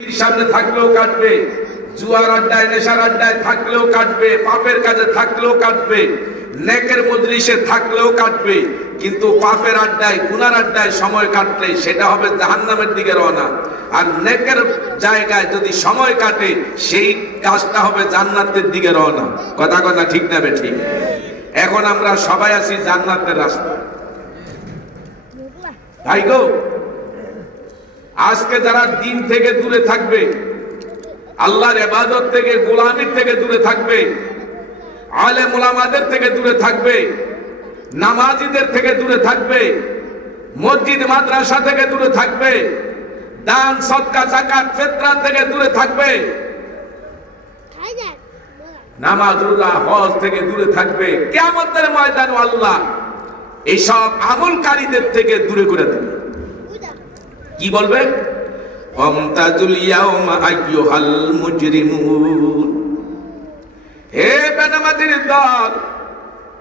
সামনে থাকলেও কাটবে, জুয়ার আড্ডায় নেশার আড্ডায় থাকলেও কাটবে, পাপের কাজে থাকলেও কাটবে, নেকের মজলিসে থাকলেও কাটবে। কিন্তু পাপের আড্ডায় গুনার আড্ডায় সময় কাটলে সেটা হবে জাহান্নামের দিকে রওনা। আর নেকের জায়গায় যদি সময় কাটে সেই কাজটা হবে জান্নাতের দিকে রওনা। কথা কথা ঠিক না বে ঠিক? এখন আমরা সবাই আছি জান্নাতের রাস্তায়। তাই গো, আজকে যারা দিন থেকে দূরে থাকবে, আল্লাহর ইবাদত থেকে গোলামির থেকে দূরে থাকবে, আলেম ওলামাদের থেকে দূরে থাকবে, নামাজীদের থেকে দূরে থাকবে, মসজিদ মাদ্রাসা থেকে দূরে থাকবে, দান সদকা যাকাত ফিতরা থেকে দূরে থাকবে, নামাজ রোজা হজ থেকে দূরে থাকবে, কিয়ামতের ময়দানে আল্লাহ এইসব আমলকারীদের থেকে দূরে করে দেবে। কি বলবে? ওয়ামতাজুল ইয়াওমা আইয়ুহাল মুজরিমুন। হে বেনামাজির দল,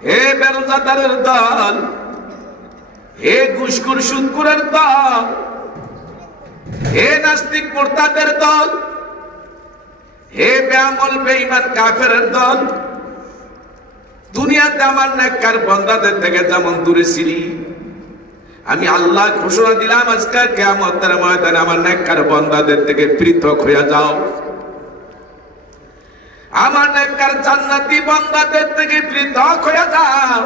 হে বেরোজাদারের দল, হে ঘুষখোর সুদখোরের দল, হে নাস্তিক মুরতাদের দল, হে বেআমল বেঈমান কাফেরের দল, দুনিয়াতে আমার নেককার বান্দাদের থেকে যেমন দূরে ছিলি, আমি আল্লাহ ঘোষণা দিলাম আজকে কিয়ামতের ময়দানে আমার নেককার বান্দাদের থেকে পৃথক হয়ে যাও। আমার নেককার জান্নাতি বান্দাদের থেকে পৃথক হয়ে যাও।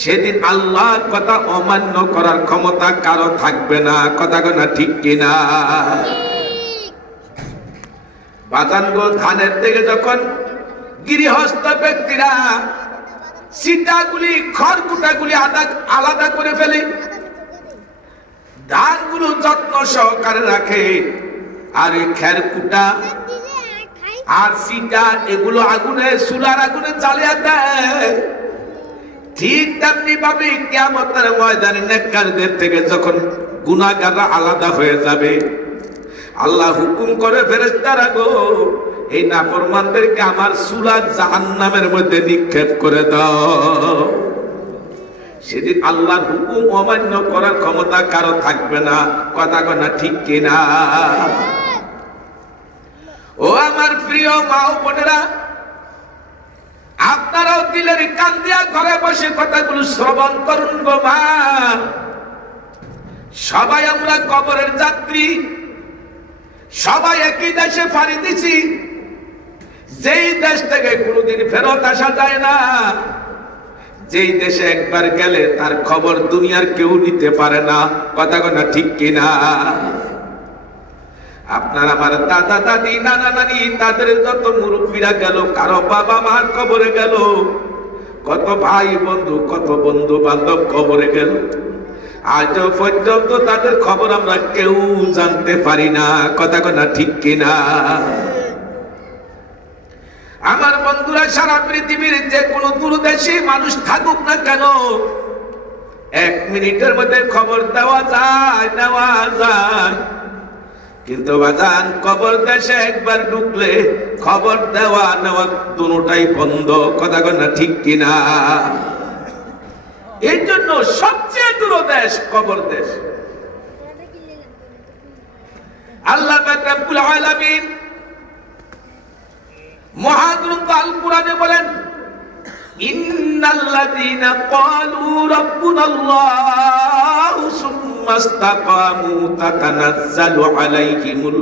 সেদিন আল্লাহর কথা অমান্য করার ক্ষমতা কারো থাকবে না। কথা না ঠিক কিনা? বাজানগো, ধানের থেকে যখন গৃহস্থ ব্যক্তিরা সিটাগুলি খড়কুটাগুলি আলাদা করে ফেলে, ধানগুলো যত্ন সহকারে রাখে, আর এই খেরকুটা আর সিটা এগুলো আগুনে চুলার আগুনে জ্বালিয়ে দেয়। ঠিক তেমনি ভাবে কিয়ামতের ময়দানে নেককারদের থেকে যখন গুনাহগাররা আলাদা হয়ে যাবে, আল্লাহ হুকুম করে ফেরেশতারা, গো এই নাফরমানদেরকে আমার চুলার জাহান্নামের মধ্যে নিক্ষেপ করে দাও। সেদিন আল্লাহর হুকুম অমান্য করার ক্ষমতা কারো থাকবে না। কথা না ঠিক কিনা? ও আমার প্রিয় মা ও বোনেরা, আপনারাও দিলের কান দিয়া ঘরে বসে কথাগুলো শ্রবণ করুন গো মা। সবাই আমরা কবরের যাত্রী, সবাই একই দেশে পাড়ি দিছি, যেই দেশ থেকে কোনোদিন ফেরত আসা যায় না, যেই দেশে একবার গেলে তার খবর দুনিয়ার কেউ নিতে পারে না। কথা না ঠিক কিনা? আপনার আমার দাদা দাদি নানা নানি তাদের যত মুরব্বীরা গেল, কারো বাবা মা কবরে গেল, কত ভাই বন্ধু কত বন্ধু বান্ধব কবরে গেল, আজও পর্যন্ত তাদের খবর আমরা কেউ জানতে পারি না। কথা না ঠিক কিনা? আমার বন্ধুরা, সারা পৃথিবীর যে কোনো দূরদেশে মানুষ থাকুক না কেন, 1 মিনিটের মধ্যে খবর দেওয়া যায়, কিন্তু বাজান কবর দেশে একবার ঢুকলে খবর দেওয়া নেওয়া দুটোটাই বন্ধ। কথা না ঠিক কিনা? এই জন্য সবচেয়ে দূর দেশ কবর দেশ। আল্লাহ রাব্বুল আলামিন মহাগ্রন্থ আল কুরআনে বলেন, ইন্নাল্লাযীনা ক্বালু রাব্বুনাল্লাহু সুম্মা ইসতাকামু তাতানাজ্জালু আলাইহিমুল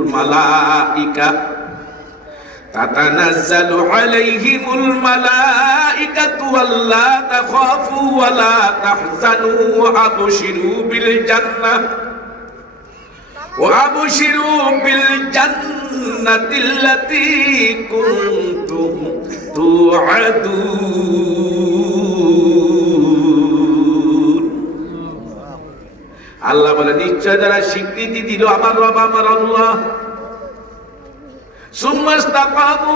মালাইকাতু আল্লা তাখাফু ওয়া লা তাহজানু ওয়া আবশিরু বিল জান্নাতিল্লাতী কুনতুম তুআদুন। আল্লাহ বলে, নিশ্চয় যারা স্বীকৃতি দিল আমার রব আমার আল্লাহ, সুম্মা ইসতাকামু,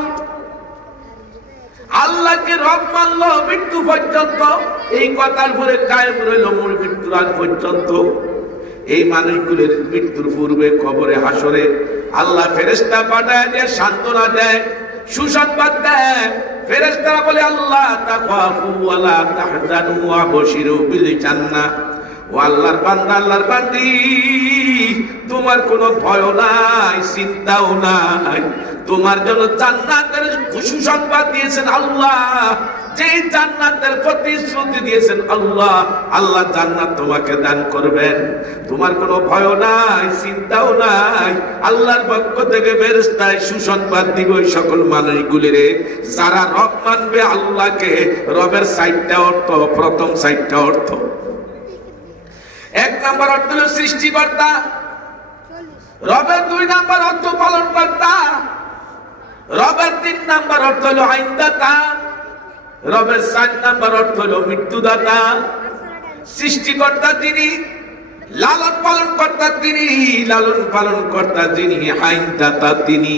আল্লাহকে রব মানলো মৃত্যু পর্যন্ত, এই কথার উপরে কায়েম রইল মৃত্যুর আগ পর্যন্ত, এই মানুষগুলোর মৃত্যুর পূর্বে কবরে হাসরে আল্লাহ ফেরেশতা পাঠায় দিয়ে সান্ত্বনা দেয়, সুসংবাদ দেয়। ফেরেশতারা বলে, আল্লাহ তাখাফু ওয়া লা তাহজানু ওয়া আবশিরু বিল জান্নাহ ও আল্লাহর বান্দা, আল্লাহর বান্দি, তোমার কোনো ভয় নাই, চিন্তাও নাই। তোমার জন্য জান্নাতের সুসংবাদ দিয়েছেন আল্লাহ, যে জান্নাতের প্রতিশ্রুতি দিয়েছেন আল্লাহ। আল্লাহ জান্নাত তোমাকে দান করবেন। তোমার কোনো ভয় নাই, চিন্তাও নাই। আল্লাহর পক্ষ থেকে ফেরেশতায় সুসংবাদ দিব ওই সকল মানুষগুলিরে যারা রব মানবে আল্লাহকে। রবের 4টা অর্থ। প্রথম 4টা অর্থ, 1 নাম্বার অর্থ হলো সৃষ্টিকর্তা, রবের 2 নাম্বার অর্থ পালন কর্তা, রবের 3 নাম্বার অর্থ হলো আইনদাতা, রবের 4 নাম্বার অর্থ হলো মৃত্যুদাতা। সৃষ্টিকর্তা তিনি, লালন পালন কর্তা তিনি, লালন পালন কর্তা যিনি, আইনদাতা তিনি,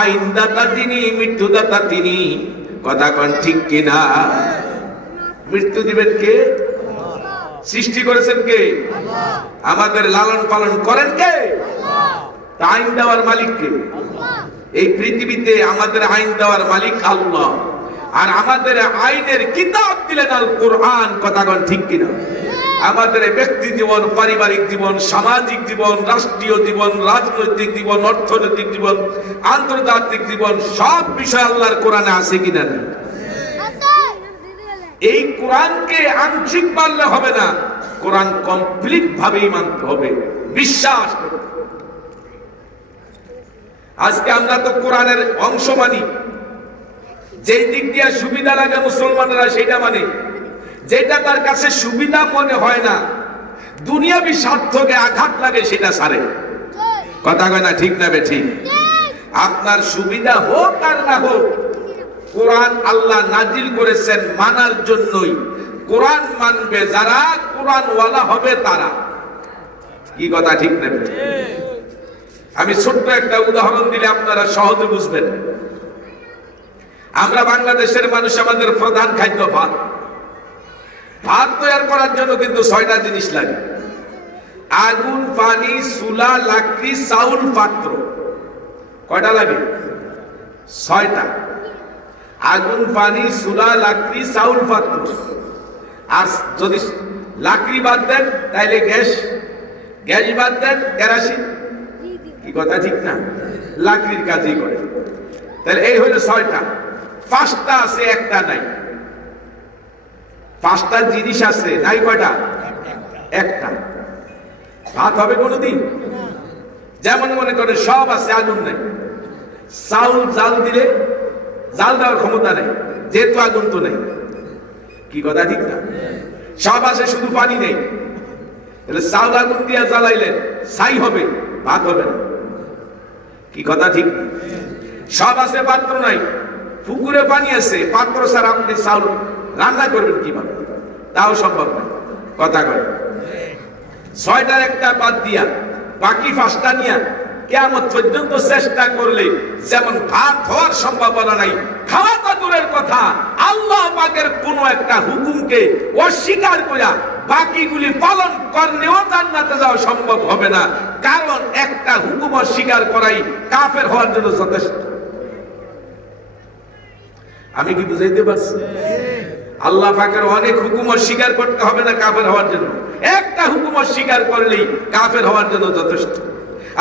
আইনদাতা তিনি, মৃত্যুদাতা তিনি। কথা কোন ঠিক কিনা? মৃত্যু দিবেন কে? সৃষ্টি করেছেন কে? আমাদের লালন পালন করেন কে? আইন দেওয়ার মালিক কে? এই পৃথিবীতে আমাদের আইন দেওয়ার মালিক আল্লাহ। আর আমাদের আইনের কিতাব দিলেন আল কোরআন। কথা কোন ঠিক কিনা? আমাদের ব্যক্তি জীবন, পারিবারিক জীবন, সামাজিক জীবন, রাষ্ট্রীয় জীবন, রাজনৈতিক জীবন, অর্থনৈতিক জীবন, আন্তর্জাতিক জীবন, সব বিষয় আল্লাহর কোরআনে আছে কিনা? এই কোরআনকে আংশিক মানলে হবে না, কোরআন কমপ্লিট ভাবেই মানতে হবে, বিশ্বাস করতে। আজকে আমরা তো কোরআনের অংশ মানি, যেই দিক দিয়ে সুবিধা লাগে মুসলমানরা সেটা মানে, যেটা তার কাছে সুবিধা মনে হয় না, দুনিয়াবি স্বার্থকে আঘাত লাগে সেটা সারে। কথা কয় না ঠিক না ঠিক? আপনার সুবিধা হোক আর না হোক, কোরআন আল্লাহ নাজিল করেছেন মানার জন্যই। কোরআন মানবে যারা, কোরআন ওয়ালা হবে তারা। কি কথা ঠিক না? আমি ছোট্ট একটা উদাহরণ দিলে আপনারা সহজে বুঝবেন। আমরা বাংলাদেশের মানুষ, আমাদের প্রধান খাদ্য ভাত। ভাত তৈরি করার জন্য কিন্তু 6টা জিনিস লাগে: আগুন, পানি, চুলা, লাকড়ি, চাউল, পাত্র। কয়টা লাগে? 6টা। আগুন, পানি, চুলা, লাকড়ি, চাউল, পাত্র। আর যদি লাকড়ি বাদ দেন তাহলে গ্যাস, গ্যাস বাদ দেন কেরাসিন। কি কথা ঠিক না? লাকড়ির কাজই করে। তাহলে এই হলো 6টা। 5টা আছে, একটা নাই। 5টা জিনিস আছে, নাই কয়টা? একটা। ভাত হবে কোনোদিন? যেমন মনে করে সব আছে, আগুন নাই। চাউল জাল দিলে জাল দেওয়ার ক্ষমতা নেই, যেহেতু আগুন তো নেই। কি কথা ঠিক না? সব আছে, শুধু পানি নেই। তাহলে চাউল আগুন দিয়ে জ্বালাইলেন, ছাই হবে, ভাত হবে না। কি কথা ঠিক? সব আছে, পাত্র নাই। পুকুরে পানি আছে, পাত্র ছাড়া আপনি চাউল রান্না করবেন কিভাবে? তাও সম্ভব না। কথা কয় 6টার একটা বাদ দিয়া বাকি 5টা নিয়ে কিয়ামত পর্যন্ত চেষ্টা করলে যেমন ভাত হওয়ার সম্ভাবনা নাই, খাওয়া তো দূরের কথা, আল্লাহ পাকের কোন একটা হুকুমকে অস্বীকার করা বাকিগুলি পালন করলেও জান্নাতে যাওয়া সম্ভব হবে না। কারণ একটা হুকুম অস্বীকার করাই কাফের হওয়ার জন্য যথেষ্ট। আমি কি বুঝাইতে পারছি? আল্লাহ পাকের অনেক হুকুম অস্বীকার করতে হবে না কাফের হওয়ার জন্য, একটা হুকুম অস্বীকার করলেই কাফের হওয়ার জন্য যথেষ্ট।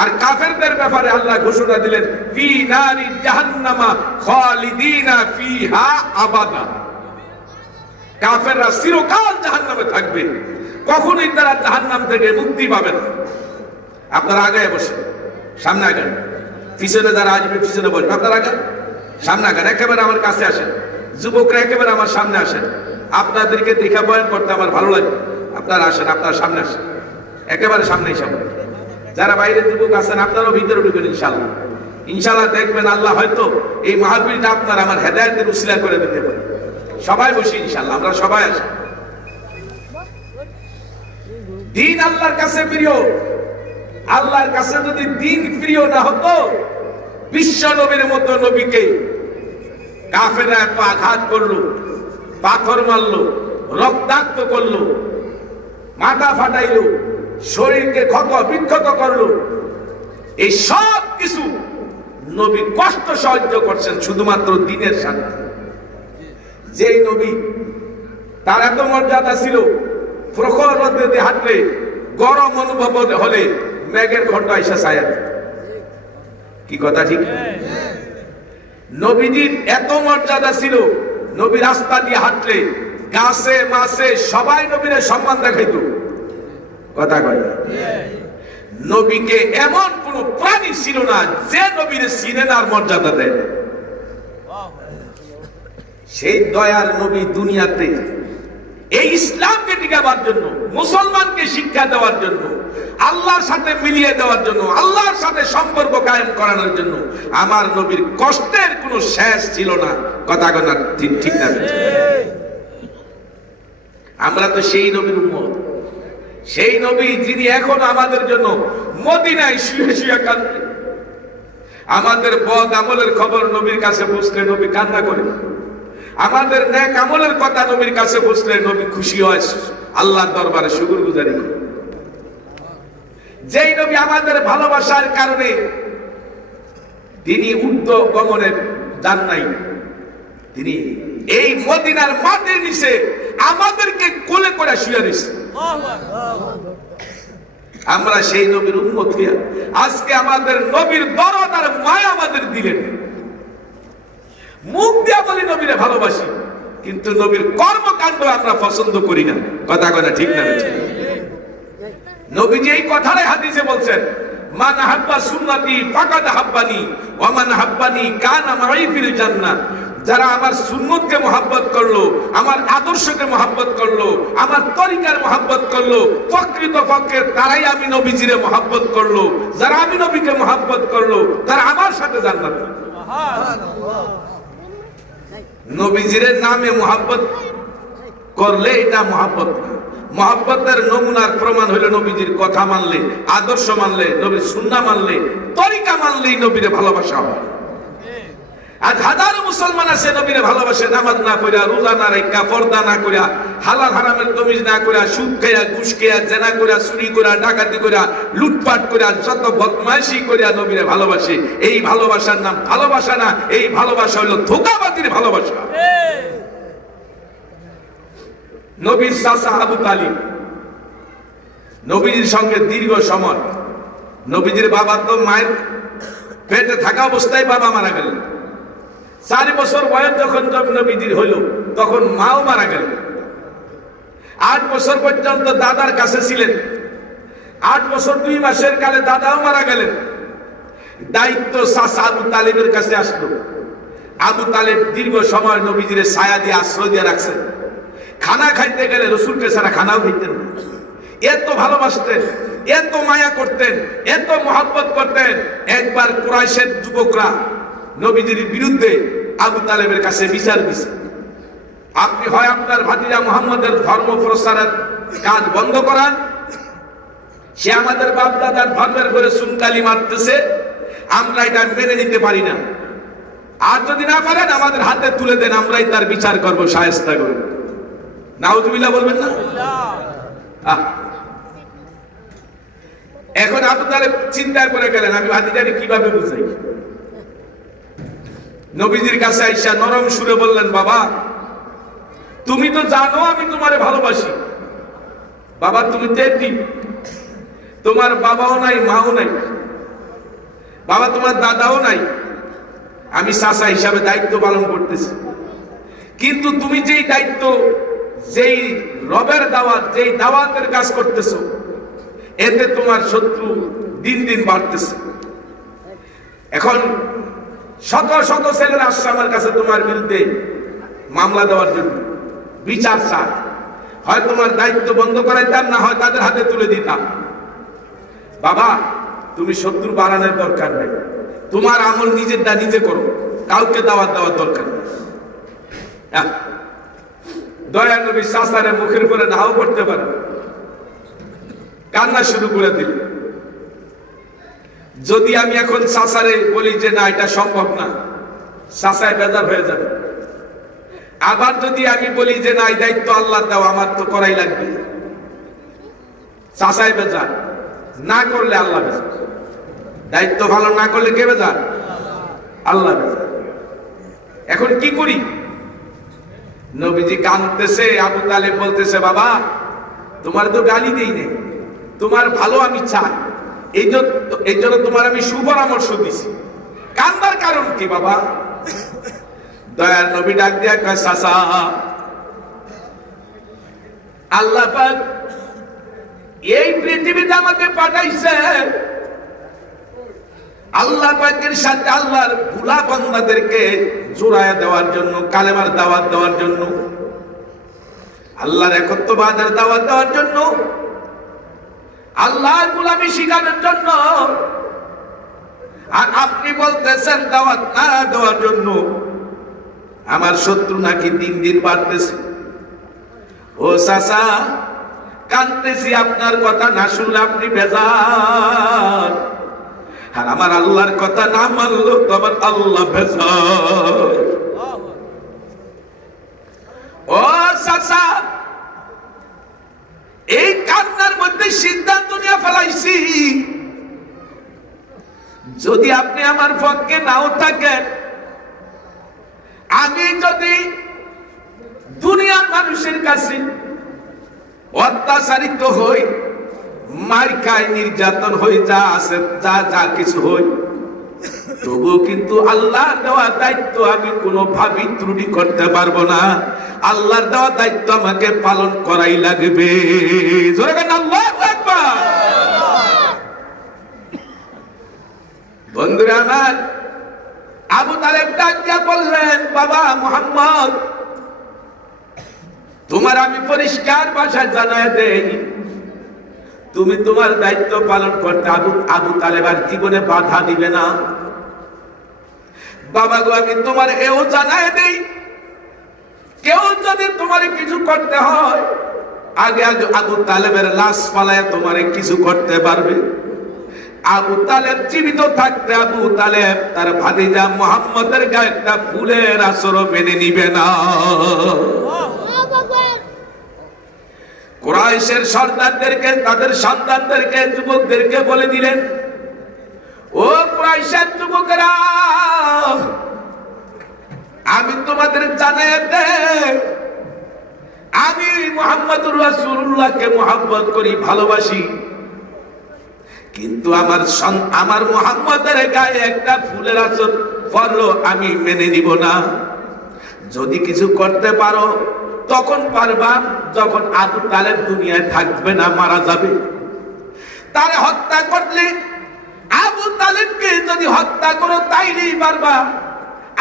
আর কাফেরদের ব্যাপারে আল্লাহ ঘোষণা দিলেন, ফি নারি জাহান্নামা খালিদিনা ফিহা আবাদা। কাফেররা চিরকাল জাহান্নামে থাকবে, কখনোই তারা জাহান্নাম থেকে মুক্তি পাবে না। আপনারা আগে বসে, সামনে আগান, পিছনে যারা আসবে পিছনে বসবে। আপনারা আগান, সামনে আগান, একেবারে আমার কাছে আসেন। যুবকরা একেবারে আমার সামনে আসেন। আপনাদেরকে দেখা বয়ান করতে আমার ভালো লাগে। আপনারা আসেন, আপনারা সামনে আসেন, একেবারে সামনে এসে। যারা বাইরে যুবক আছেন আপনারাও ভিতরে ঢুকেন ইনশাআল্লাহ। ইনশাআল্লাহ দেখবেন আল্লাহ হয়তো এই মাহফিলটা আপনার আমার হেদায়েতের উসিলা করে দিতে পারে। সবাই বসি ইনশাআল্লাহ, আমরা সবাই আসি। দিন আল্লাহর কাছে প্রিয়। আল্লাহর কাছে যদি দিন প্রিয় না হতো, বিশ্ব নবীর মতো নবীকে কাফেররা এত আঘাত করলো, পাথর মারলো, রক্তাক্ত করলো, মাথা ফাটাইলো, শরীরকে ক্ষত বিক্ষত করলো। এই সব কিছু নবী কষ্ট সহ্য করছেন শুধুমাত্র দিনের স্বার্থে। যেই নবী তার এত মর্যাদা ছিল, প্রখর রোদে দিয়ে হাঁটলে, গরম অনুভব হলে মেঘের খন্ড আইসা ছায়া দেয়। কি কথা ঠিক? নবীজির এত মর্যাদা ছিল, নবী রাস্তা দিয়ে হাঁটলে গাছে মাছে সবাই নবীর সম্মান দেখাইতো। কথা কয় না? নবীকে এমন কোন প্রাণী ছিল না যে নবীর চিনে না আর মর্যাদা দেয়। সেই দয়ার নবী দুনিয়াতে এই ইসলামকে টিকাবার জন্য, মুসলমানকে শিক্ষা দেওয়ার জন্য, আল্লাহর সাথে মিলিয়ে দেওয়ার জন্য, আল্লাহর সাথে সম্পর্ক কায়েম করানোর জন্য আমার নবীর কষ্টের কোনো শেষ ছিল না। কথা কথা ঠিক না? আমরা তো সেই নবীর উম্মত, সেই নবী যিনি এখন আমাদের জন্য মদিনায় শুয়ে শুয়ে কাঁদে। আমাদের বদ আমলের খবর নবীর কাছে পৌঁছলে নবী কান্না করে, আমাদের নেক আমলের কথা নবীর কাছে পৌঁছলে নবী খুশি হয়, আল্লাহর দরবারে শুকরগুজারি করে। যেই নবী আমাদের ভালোবাসার কারণে তিনি ঊর্ধ্ব গমনের দান নাই, তিনি এই মদিনার মাটির নিচে আমাদেরকে কোলে করে শুয়ে দিয়েছে। আমরা সেই নবীর উম্মত হইয়া আজকে আমাদের নবীর দরদ আর মায়া আমাদের দিলেন। মুখ দিয়া বলি নবীরে ভালোবাসি, কিন্তু নবীর কর্মকাণ্ড আমরা পছন্দ করি না। কথা কথা ঠিক না? নবীজি এই কথাটাই হাদিসে বলছেন, মান হাব্বা সুন্নতি ফাকাদ হাব্বানি ওয়া মান হাব্বানি কানা মাই ফিল জান্নাহ। যারা আমার সুন্নতকে মহব্বত করলো, আমার আদর্শকে মহব্বত করলো, আমার তরিকার মহব্বত করলো, প্রকৃত পক্ষে তারাই আমি নবীজিরে মহব্বত করলো। যারা আমি নবীকে মহব্বত করলো তারা আমার সাথে জান্নাত। নবীজির নামে মহব্বত করলে এটা মহব্বত না। মহব্বতের নমুনার প্রমাণ হইল নবীজির কথা মানলে, আদর্শ মানলে, নবীর সুন্নাহ মানলে, তরিকা মানলেই নবীরে ভালোবাসা হয়। আজ হাজারো মুসলমান আছে নবীরে ভালোবাসে, নামাজ না কইরা, রোজা না রাখা, পর্দা না কইরা, হালাল হারামের তমিজ না কইরা, সুদ খাইয়া, ঘুষ খাইয়া, জেনা কইরা, চুরি কইরা, ডাকাতি কইরা, লুটপাট কইরা, যত বদমাইশি কইরা নবীরে ভালোবাসে। এই ভালোবাসার নাম ভালোবাসা না, এই ভালোবাসা হলো ধোঁকাবাজির ভালোবাসা। নবীর চাচা আবু তালিব নবীজির সঙ্গে দীর্ঘ সময়, নবীজির বাবা তো মায়ের পেটে থাকা অবস্থায় বাবা মারা গেলেন। 4 বছর বয়স যখন নবীজির হইল তখন মাও মারা গেল। 8 বছর পর্যন্ত দাদার কাছে ছিলেন। 8 বছর 2 মাসের কালে দাদাও মারা গেলেন। দায়িত্ব চাচা আবু তালিবের কাছে আসলো। আবু তালিব দীর্ঘ সময় নবীজির ছায়া দিয়ে, আশ্রয় দিয়ে রাখছেন। খানা খাইতে গেলে রসুলকে ছাড়া খানাও খাইতেন না। এত ভালোবাসতেন, এত মায়া করতেন, এত মহব্বত করতেন। একবার কুরাইশের যুবকরা নবীজির বিরুদ্ধে আবু তালেবের কাছে বিচার দিছে, আপনি হয় আপনার ভাতিজা মুহাম্মদের ধর্ম প্রসারের কাজ বন্ধ করান, সে আমাদের বাপ দাদার ধর্মের ঘরে সুনকালি মারতেছে, আমরা এটা মেনে নিতে পারি না। আর যদি না পারেন আমাদের হাতে তুলে দেন, আমরাই তার বিচার করব, শায়েস্তা করব। নাউজুবিল্লাহ বলবেন না? এখন আবু তালেব চিন্তা করে গেলেন, আমি ভাতিজাকে কিভাবে বুঝাই। নবীজির কাছে আইসা নরম সুরে বললেন, বাবা তুমি তো জানো আমি তোমারে ভালোবাসি। বাবা তুমি তো এতিম, তোমার বাবাও নাই, মাও নাই, বাবা তোমার দাদাও নাই, আমি চাচা হিসাবে দায়িত্ব পালন করতেছি। কিন্তু তুমি যেই দায়িত্ব, যেই রবের দাওয়াত, যেই দাওয়াতের কাজ করতেছো, এতে তোমার শত্রু দিন দিন বাড়তেছে। এখন শত শত ছেলেরা আসছে আমার কাছে তোমার বিরুদ্ধে মামলা দেওয়ার জন্য, বিচার চায়। হয় তোমার দায়িত্ব বন্ধ করাইতাম, না হয় তাদের হাতে তুলে দিতাম। বাবা তুমি শত্রু বাড়ানোর দরকার নেই, তোমার আমল নিজেরটা নিজে করো, কাউকে দাওয়াত দেওয়ার দরকার নেই। দয়া নবী চাচারে মুখের উপরে নাও করতে পারে, কান্না শুরু করে দিল। যদি আমি এখন চাচারে বলি যে না এটা সম্ভব না, চাচায় বেজার হয়ে যাবে। আবার যদি আমি বলি যে না এই দায়িত্ব আল্লাহ দাও, আমার তো করাই লাগবে, চাচায় বেজার, না করলে আল্লাহ বেজার। দায়িত্ব ভালো না করলে কে বেজার? আল্লাহ বেজার। এখন কি করি? নবীজি কাঁদতেছে, আবু তালেব বলতেছে, বাবা তোমার তো গালি দেই নেই, তোমার ভালো আমি চাই, এই জন্য তোমার আমি সুপরামর্শ দিছি। কান্দার কারণ কি বাবা? দয়ার নবী ডাক দিয়া কয়, চাচা আল্লাহ পাক এই পৃথিবীতে আমাকে পাঠাইছে আল্লাহ পাকের সাথে আল্লাহর ভোলা বান্দাদেরকে জোড়ায় দেওয়ার জন্য, কালেমার দাওয়াত দেওয়ার জন্য, আল্লাহর একত্ববাদের দাওয়াত দেওয়ার জন্য, আল্লাহর গোলামি শিখানোর জন্য। আর আপনি বলতেছেন দাওয়াত না দেওয়ার জন্য। আমার শত্রু নাকি দিন দিন বাড়তেছে। ও চাচা, কাঁদতেছি আপনার কথা না শুনলে আপনি বেজার, আর আমার আল্লাহর কথা না মানলো তো আমার আল্লাহ বেজার। ও চাচা, এই কান্নার মধ্যে সিদ্ধান্ত নিয়ে ফেলাইছি, যদি আপনি আমার পক্ষে নাও থাকেন, আমি যদি দুনিয়ার মানুষের কাছে অত্যাচারিত হই, মার খাই, নির্যাতন হই, যা আছে যা কিছু হই, তবুও কিন্তু আল্লাহর দেওয়া দায়িত্ব আমি কোনোভাবেই ত্রুটি করতে পারবো না। আল্লাহর দেওয়া দায়িত্ব আমাকে পালন করাই লাগবে। জোরে বলেন আল্লাহু আকবার। বন্ধুরা আমার, আবু তালেব ডাক দিয়া বললেন, বাবা মুহাম্মদ, তোমার আমি পরিষ্কার ভাষায় জানায় দেই, তুমি তোমার দায়িত্ব পালন করতে আবু তালেব আর জীবনে বাধা দিবে না। বাবা গো, আমি তোমার এও জানায় দেই, কেউ যদি তোমার কিছু করতে হয়, আগে আগে আবু তালেবের লাশ পালায় তোমার কিছু করতে পারবে। আবু তালেব জীবিত থাকতে আবু তালেব তার ভাতিজা মুহাম্মদের গায়ে একটা ফুলের আসরও মেনে নিবে না। কুরাইশের সর্দারদেরকে, তাদের সন্তানদেরকে, যুবকদেরকে বলে দিলেন, ও কুরাইশের যুবকেরা, আমি তোমাদের জানাই দেই, আমি মুহাম্মদুর রাসূলুল্লাহকে মহব্বত করি, ভালোবাসি, কিন্তু আমার মুহাম্মদের গায়ে একটা ফুলের আসর পড়লো আমি মেনে নিব না। যদি কিছু করতে পারো তখন পারবা, যখন আবু তালেব দুনিয়ায় থাকবে না, মারা যাবে। তারে হত্যা করলে, আবু তালেবকে যদি হত্যা করো তাইলেই পারবা।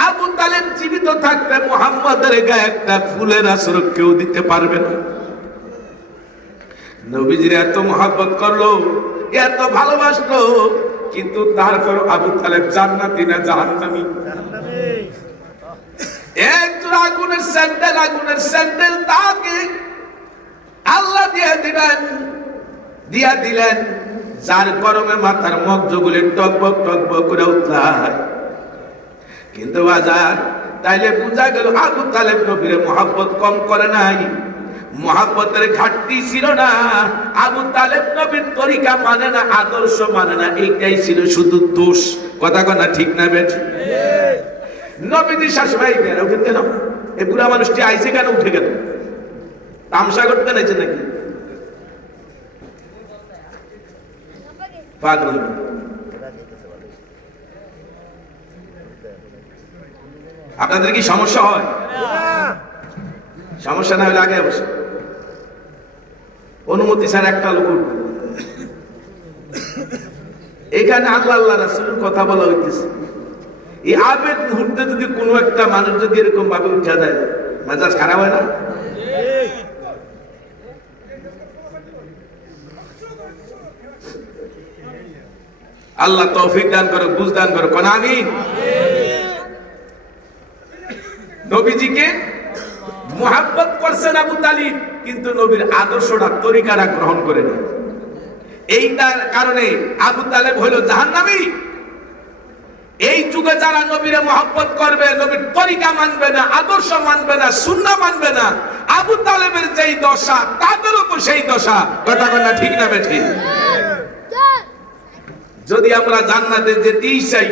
আবু তালেব জীবিত থাকতে মুহাম্মদের গায়ে একটা ফুলের আসর কেউ দিতে পারবে না। নবীজির এত মহব্বত করলো, এত ভালোবাসলো, কিন্তু তারপর আবু তালেব জান্নাতি না জাহান্নামী? একজন আগুনের স্যান্ডেল তাকে আল্লাহ দিয়া দিলেন, যার গরমে মাথার মগজগুলি টকবক টকবক করে উঠলায়। কিন্তু বাজার, তাইলে বোঝা গেল আবু তালেব নবীর মহব্বত কম করে নাই, মহব্বতের ঘাটতি ছিল না। আবু তালেব নবীর তরিকা মানে না, আদর্শ মানে না, এইটাই ছিল শুধু দোষ। কথা কথা ঠিক না বেঠি? নবীজি শাশুড়ি বের উঠে কেন, এই বুড়া মানুষটি আইসে কেন, উঠে গেল, তামসা করতে নাইছে নাকি? পাগল। আপনাদের কি সমস্যা হয়? সমস্যা না হলে আগে বসে, অনুমতি ছাড়া একটা লোক উঠবে। এখানে আল্লাহ আল্লাহ রাসূলের কথা বলা হইতেছে। এই আবেগ মুহূর্তে যদি কোনো একটা মানুষ যদি এরকম ভাবে উঠা দেয়, মেজাজ খারাপ হয় না? আল্লাহ তৌফিক দান করে, বুঝ দান করে, কোন আমিন। নবীজিকে মুহাব্বত করছেন আবু তালিব, কিন্তু নবীর আদর্শটা, তরিকাটা গ্রহণ করে না। এইটার কারণে আবু তালেব হইল জাহান্নামী। এই যুগে যারা নবীরে মুহাব্বত করবে, নবীর তরিকা মানবে না, আদর্শ মানবে না, সুন্নাহ মানবে না, আবু তালেবের যেই দশা তাদেরও তো সেই দশা। কথা কথা ঠিক না বেঠি? যদি আমরা জান্নাতে যেতেই চাই,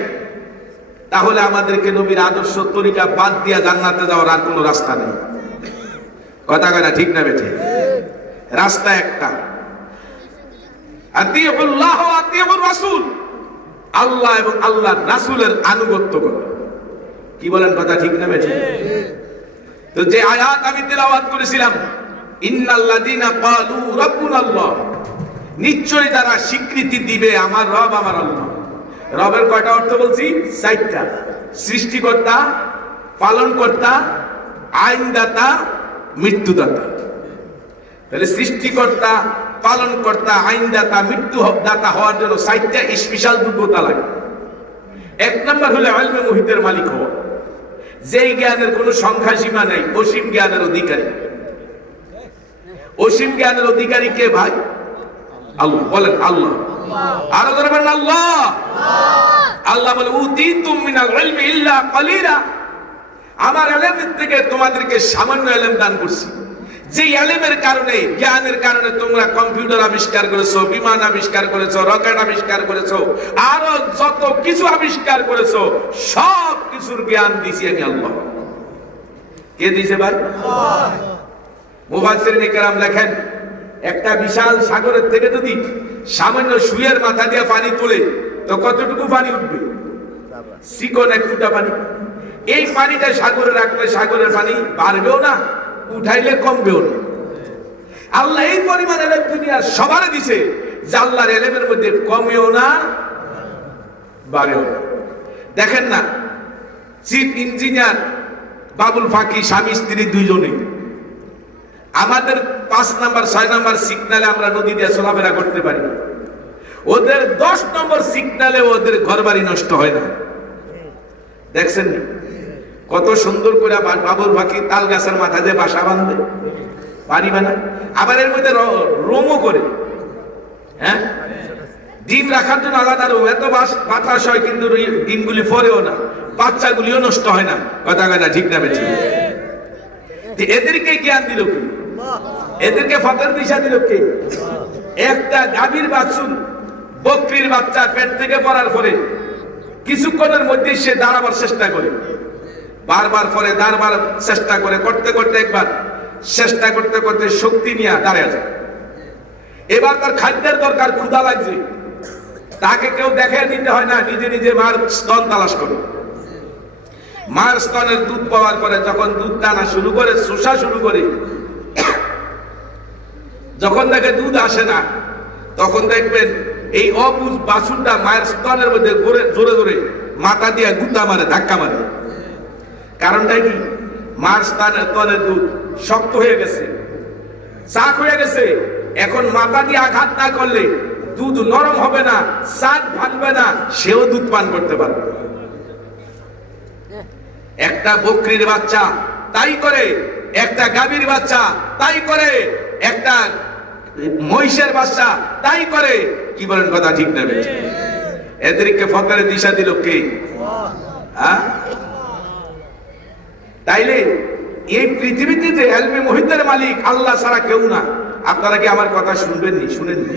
তাহলে আমাদেরকে নবীর আদর্শ তরিকা বাদ দিয়া জান্নাতে যাওয়ার আর কোনো রাস্তা নেই। কথা কথা ঠিক না বেঠি? রাস্তা একটা, আতিউল্লাহ ওয়া আতিউর রাসূল, আল্লাহ এবং আল্লাহর রাসূলের আনুগত্য করো। কি বলেন, কথা ঠিক না বেঠিক? তো যে আয়াত আমি তেলাওয়াত করেছিলাম, ইন্নাল্লাযীনা ক্বালু রাব্বুনাল্লাহ, নিশ্চয় যারা স্বীকৃতি দিবে আমার রব আমার আল্লাহ। রবের কয়টা অর্থ বলছি? 4টা। সৃষ্টিকর্তা, পালনকর্তা, আইনদাতা, মৃত্যুদাতা। তাহলে সৃষ্টিকর্তা, পালনকর্তা, আইনদাতা, মৃত্যুদাতা হওয়ার জন্য 4টা স্পেশাল যোগ্যতা লাগে। 1 নম্বর হলো ইলমে মুহিতের মালিক হওয়া, যেই জ্ঞানের কোনো সংখ্যা সীমা নেই, অসীম জ্ঞানের অধিকারী। অসীম জ্ঞানের অধিকারী কে ভাই? আল্লাহ। বলেন আল্লাহ। আরো ধরে বলেন আল্লাহ। আল্লাহ বলে উতিতুম মিনাল ইলমি ইল্লা কালিলা, আমার ইলমের থেকে তোমাদেরকে সামান্য ইলম দান করছি। যে ইলমের কারণে, জ্ঞানের কারণে তোমরা কম্পিউটার আবিষ্কার করেছো, বিমান আবিষ্কার করেছো, রকেট আবিষ্কার করেছো, আরো যত কিছু আবিষ্কার করেছো, সব কিছুর জ্ঞান দিছি আমি আল্লাহ। কে দিয়েছে ভাই? আল্লাহ। মুফাসসিরিনে কেরাম লেখেন, একটা বিশাল সাগরের থেকে যদি সামান্য সুয়ের মাথা দিয়ে পানি তোলে তো কতটুকু পানি উঠবে? চিকন 1 ফুটা পানি। এই পানিটা সাগরে রাখলে সাগরের পানি বাড়বেও না, উঠাইলে কমবেও না। আল্লাহ এই পরিমাণ ইলম দুনিয়ার সবারে দিছে যে আল্লাহর ইলমের মধ্যে কমেও না, বাড়েও না। দেখেন না, চিফ ইঞ্জিনিয়ার বাবুল ফাকি স্বামী স্ত্রী দুইজনেই আমাদের 5 নাম্বার 6 নাম্বার সিগন্যালে আমরা নদী দিয়ে চলাফেরা করতে পারি, ওদের 10 নম্বর সিগন্যালে ওদের ঘরবাড়ি নষ্ট হয় না। দেখছেন কত সুন্দর করে বাবুল ফাঁকি তাল গাছের মাথা দিয়ে বাসা বাঁধে, পানি বানায়, আবার এর মধ্যে রোমও করে। হ্যাঁ, ডিম রাখার জন্য আলাদা রুম, এত বাতাস হয় কিন্তু ডিমগুলি ফরেও না, বাচ্চাগুলিও নষ্ট হয় না। কথা কথা ঠিক না বেঠিক? এদেরকে জ্ঞান দিল কি? এদেরকে ফাতের দিশা দিল কে? একটা গাভীর বাছুর বকরির বাচ্চা পেট থেকে পড়ার পরে কিছুক্ষণের মধ্যে সে দাঁড়াবার চেষ্টা করে, বারবার পরে দাঁড়াবার চেষ্টা করে, করতে করতে একবার চেষ্টা করতে করতে শক্তি নিয়ে দাঁড়িয়ে যায়। এবার তার খাদ্যের দরকার, ক্ষুধা লাগছে, তাকে কেউ দেখে দিতে হয় না, নিজে নিজে মার স্তন তালাশ করে। মার স্তনের দুধ পাওয়ার পরে যখন দুধ টানা শুরু করে, শোষা শুরু করে, যখন দেখে দুধ আসে না, তখন দেখবেন এই অবুঝ বাছুরটা মায়ের স্তনের মধ্যে জোরে জোরে মাথা দিয়ে গুতা মারে, ধাক্কা মারে। কারণটা কি? মার স্তনের দুধ শক্ত হয়ে গেছে, চাক হয়ে গেছে। এখন মাথা দিয়ে আঘাত না করলে দুধ নরম হবে না, চাক ভাঙবে না, সেও দুধ পান করতে পারবে। একটা বকরির বাচ্চা তাই করে, একটা গাভীর বাচ্চা তাই করে, একটা মহিষের বাচ্চা তাই করে। কি বলেন, কথা ঠিক না? এদেরকে ফতের দিশা দিল কে? তাইলে এই পৃথিবীতে যে ইলমে মুহিতের মালিক আল্লাহ ছাড়া কেউ না। আপনারা কি আমার কথা শুনবেননি? শুনেননি?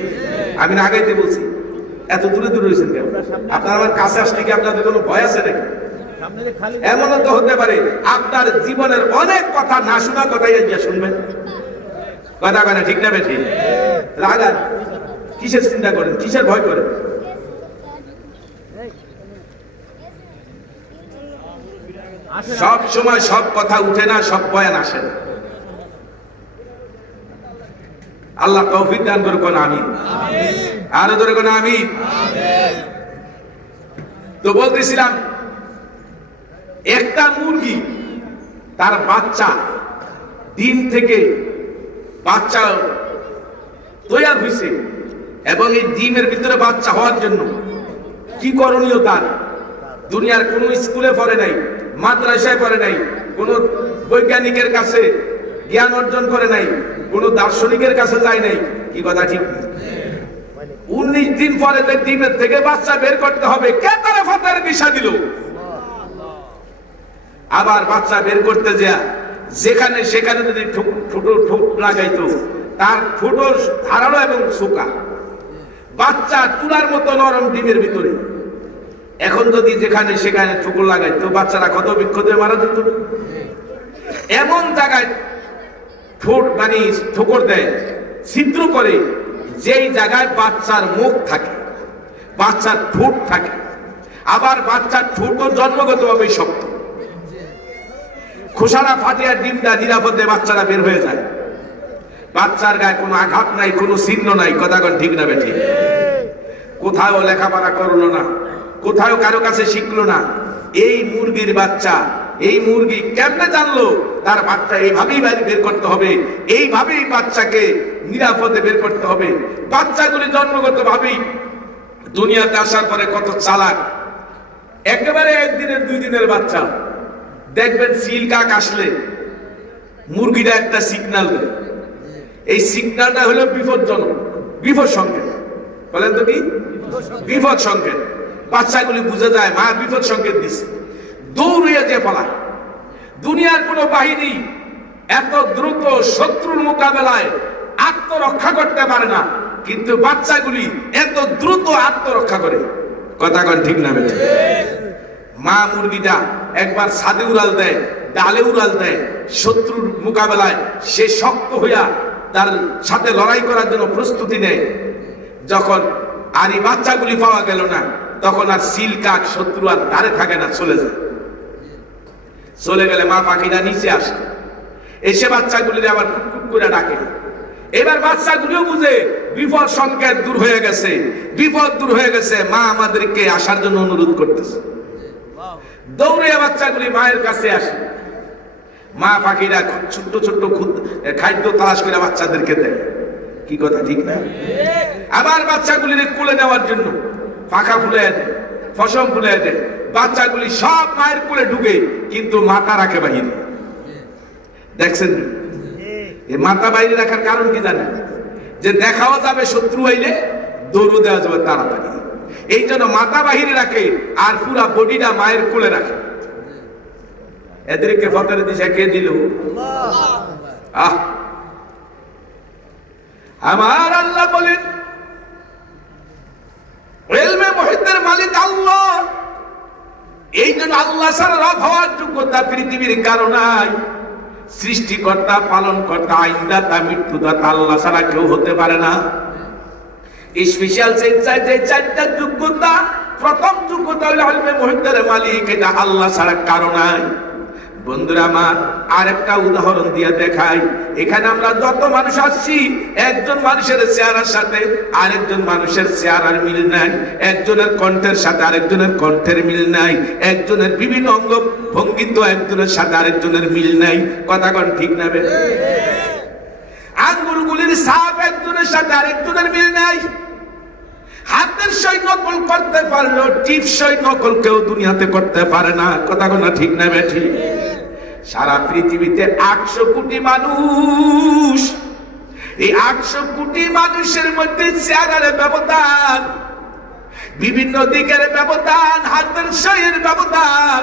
আমি না আগাইতে বলছি, এত দূরে দূরে রয়েছেন কেন? আপনারা আমার কাছে আসলে কি আপনাদের কোনো ভয় আছে নাকি? এমনও তো হতে পারে আপনার জীবনের অনেক কথা না শোনা কথাই আজকে শুনবেন। কথা কেন ঠিক না বেঠিক? রাগান, কিসের চিন্তা করেন, কিসের ভয় করেন? সব সময় সব কথা উঠে না, সব বয়ান আসে না। আল্লাহ তৌফিক দান করুন, কোন আমিন। আরো ধরে কোন আমিন। তো বলতেছিলাম, একটা মুরগি তার বাচ্চা ডিম থেকে বাচ্চা তৈরি হয়েছে, এবং এই ডিমের ভিতরে বাচ্চা হওয়ার জন্য কি করণীয় তার? দুনিয়ার কোন স্কুলে পড়ে নাই, মাদ্রাসায় পড়ে নাই, কোন বৈজ্ঞানিকের কাছে জ্ঞান অর্জন করে নাই, কোন দার্শনিকের কাছে যায় নাই। কি কথা ঠিক? 19 দিন পরে ডিমের থেকে বাচ্চা বের করতে হবে, কে তার ফাতের দিশা দিল? আবার বাচ্চা বের করতে যা যেখানে সেখানে যদি ঠোঁট লাগাইতো, তার ঠোঁট ধারালো এবং শুকা, বাচ্চা তুলার মতো নরম ডিমের ভিতরে। এখন যদি যেখানে সেখানে ঠোকর লাগাইতো, বাচ্চারা ক্ষত বিক্ষত মারা যেত। এমন জায়গায় ঠোঁট ঠোকর দেয় ছিদ্র করে যেই জায়গায় বাচ্চার মুখ থাকে, বাচ্চার ঠোঁট থাকে, আবার বাচ্চার ঠোঁটও জন্মগতভাবে শক্ত, খোসাটা ফাটিয়া ডিমটা নিরাপদে বাচ্চারা বের হয়ে যায়। বাচ্চার গায়ে কোনো আঘাত নাই, কোনো চিহ্ন নাই। কথা কোন ঠিক না বেঠিক? কোথাও লেখাপড়া করলো না, কোথাও কারো কাছে শিখলো না। এই মুরগির বাচ্চা, এই মুরগি কেমনে জানলো তার বাচ্চা এইভাবেই বের করতে হবে, এইভাবেই বাচ্চাকে নিরাপদে বের করতে হবে। বাচ্চাগুলি জন্মগত ভাবেই দুনিয়াতে আসার পরে কত চালাক। একেবারে একদিনের দুই দিনের বাচ্চা দেখবেন সিল কাক আসলে মুরগিটা একটা সিগন্যাল দেয়। এই সিগন্যালটা হলো বিপজ্জনক, বিপদ সংকেত। বলেন তো কি বিপদ সংকেত? বাচ্চাগুলি বুঝে যায় মা বিপদ সংকেত দিচ্ছে, দৌড়িয়ে যে পালায়। দুনিয়ার কোন বাহিনী এত দ্রুত শত্রুর মোকাবেলায় আত্মরক্ষা করতে পারে না, কিন্তু বাচ্চাগুলি এত দ্রুত আত্মরক্ষা করে। কথা কন ঠিক না বেঠিক? মা মুরগিটা একবার ছাদে উড়াল দেয়, ডালে উড়াল দেয়, শত্রুর মোকাবেলায় সে শক্ত হইয়া তার সাথে লড়াই করার জন্য প্রস্তুতি নেয়। যখন আর এই বাচ্চাগুলি পাওয়া গেল না, তখন আর সিল কাক শত্রু আর ধারে থাকে না, চলে যায়। চলে গেলে মা পাখিটা নিচে আসে, এসে বাচ্চাগুলির আবার টুকটুক করে ডাকে। এবার বাচ্চাগুলিও বুঝে বিপদ সংকেত দূর হয়ে গেছে, বিপদ দূর হয়ে গেছে, মা আমাদেরকে আসার জন্য অনুরোধ করতেছে। দৌড়ে বাচ্চাগুলি মায়ের কাছে আসে। মা পাখিরা ছোট্ট ছোট্ট খাদ্য তালাশ করে বাচ্চাদেরকে দেয়। কি কথা ঠিক না? আবার বাচ্চাগুলির কোলে নেওয়ার জন্য পাখা ফুলে দেয়, ফসম ফুলে দেয়। বাচ্চাগুলি সব মায়ের কোলে ঢুকে, কিন্তু মাথা রাখে বাহিরে। দেখছেন এই মাথা বাইরে রাখার কারণ কি জানেন? যে দেখাও যাবে শত্রু আইলে, দৌড় দেওয়া যাবে তাড়াতাড়ি। এই জন্য মাথা বাহিরে রাখে আর পুরা বডিটা মায়ের কোলে রাখে। এদেরকে ফতের দিশা কে দিল? আহ, আমার আল্লাহ বলেন ইলমে মুহিতের মালিক আল্লাহ। এই জন্য আল্লাহ ছাড়া রব হওয়ার যোগ্যতা পৃথিবীর কারো নাই। সৃষ্টিকর্তা, পালনকর্তা, আইনদাতা, মৃত্যুদাতা আল্লাহ ছাড়া কেউ হতে পারে না। স্পেশাল যে চারটা যোগ্যতা, প্রথম যোগ্যতা হলো ইলমে মুহিতের মালিক, এটা আল্লাহ ছাড়া কারো নাই। বন্ধুরা আমার, আরেকটা উদাহরণ দিয়ে দেখাই। এখানে আমরা যত মানুষ আসছি, একজন মানুষের চেহারার সাথে আরেকজন মানুষের চেহারার মিল নাই, একজনের কণ্ঠের সাথে আরেকজনের কণ্ঠের মিল নাই, একজনের বিভিন্ন অঙ্গ ভঙ্গি তো একজনের সাথে আরেকজনের মিল নাই। কথা কোন ঠিক না? আঙ্গুলগুলির ছাপ একজনের সাথে আরেকজনের মিল নাই। হাতের সই নকল করতে পারলো, টিপ সই নকল কেউ দুনিয়াতে করতে পারে না। কথা কোন ঠিক না বেঠিক? সারা পৃথিবীতে 800 কোটি মানুষ। এই 800 কোটি মানুষের মধ্যে চেহারার ব্যবধান, বিভিন্ন দিকের ব্যবধান, হাতের সইয়ের ব্যবধান।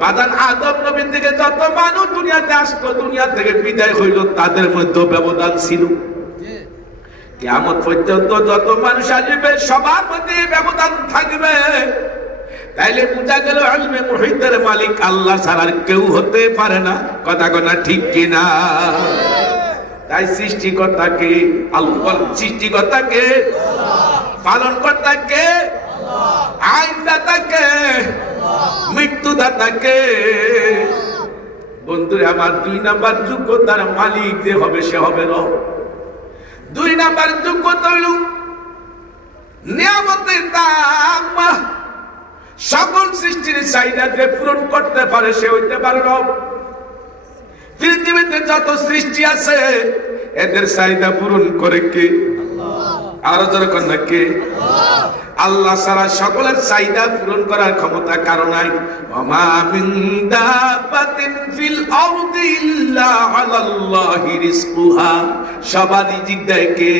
বাদান আদম নবী থেকে যত মানুষ দুনিয়াতে আসতো, দুনিয়া থেকে বিদায় হইল, তাদের মধ্যে ব্যবধান ছিল। কিয়ামত পর্যন্ত যত মানুষ আসবে, সবার মধ্যে ব্যবধান থাকবে। তাইলে বোঝা গেল ইলমে মুহিতের মালিক আল্লাহ ছাড়া কেউ হতে পারে না। কথা কোনা ঠিক কিনা? তাই সৃষ্টিকর্তাকে আল্লাহ, সৃষ্টিকর্তাকে পালনকর্তাকে, আইনদাতাকে, মৃত্যুদাতাকে। বন্ধুরা আমার, 2 নাম্বার যোগ্যতার মালিক যে হবে সে হবে রব। 2 নাম্বার যোগ্যতা হইল নিয়ামতের তাম্মা, সকল সৃষ্টির চাহিদা যে পূরণ করতে পারে সে হইতে পারে রব। পৃথিবীতে যত সৃষ্টি আছে এদের চাহিদা পূরণ করে কে? আরো জোরে কোন কে? আল্লাহ ছাড়া সকলের চাহিদা পূরণ করার ক্ষমতা কারো নাই। ওমা মিন দাবাতিন ফিল আরদি ইল্লা আলাল্লাহি রিজকুহা। সবার রিজিক দেয় কে?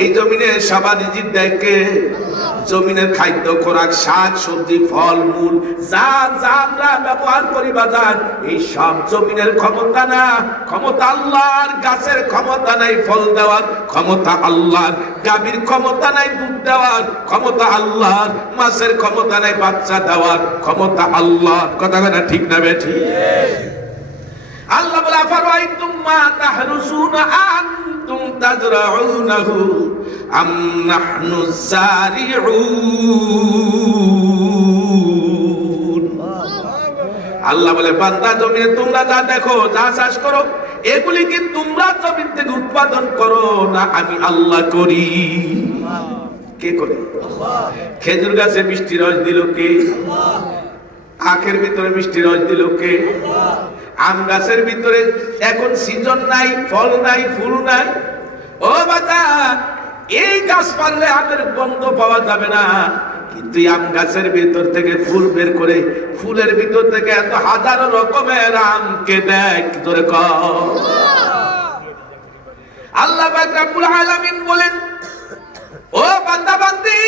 এই জমিনে সবার রিজিক দেয় কে? জমিনের খাদ্য খোরাক, শাক সবজি, ফল মূল যা যা আমরা ব্যবহার করি বাজার, এই সব জমিনের ক্ষমতা না, ক্ষমতা আল্লাহর। গাছের ক্ষমতা নাই ফল দেওয়ার, ক্ষমতা আল্লাহর। গাভীর ক্ষমতা নাই দুধ দেওয়ার, ক্ষমতা আল্লাহর। মাছের ক্ষমতা নাই বাচ্চা দেওয়ার, ক্ষমতা আল্লাহর। কথা না ঠিক না বেঠিক? আল্লাহ বলে আফারাইতুম মা তাহরুসুনা আনতুম তাজরাউনাহু আম নাহনুজ যারিউন। আল্লাহ বলে বান্দা জমিনে তোমরা যা দেখো যা চাষ করো এগুলি কি তোমরা জমিন থেকে উৎপাদন করো না আমি আল্লাহ করি? কে করে? খেজুর গাছে মিষ্টি রস দিল কে? আখের ভিতরে মিষ্টি রস দিল কে? আম গাছের ভিতরে এখন সিজন নাই, ফল নাই, ফুল নাই। ও বাবা, এই গাছ পারলে আমের গন্ধ পাওয়া যাবে না, কিন্তু আম গাছের ভিতর থেকে ফুল বের করে ফুলের ভিতর থেকে এত হাজারো রকমের আমকে দেখ ধরে কর। আল্লাহ পাক রব্বুল আলামিন বলেন, ও বান্দা বান্দি,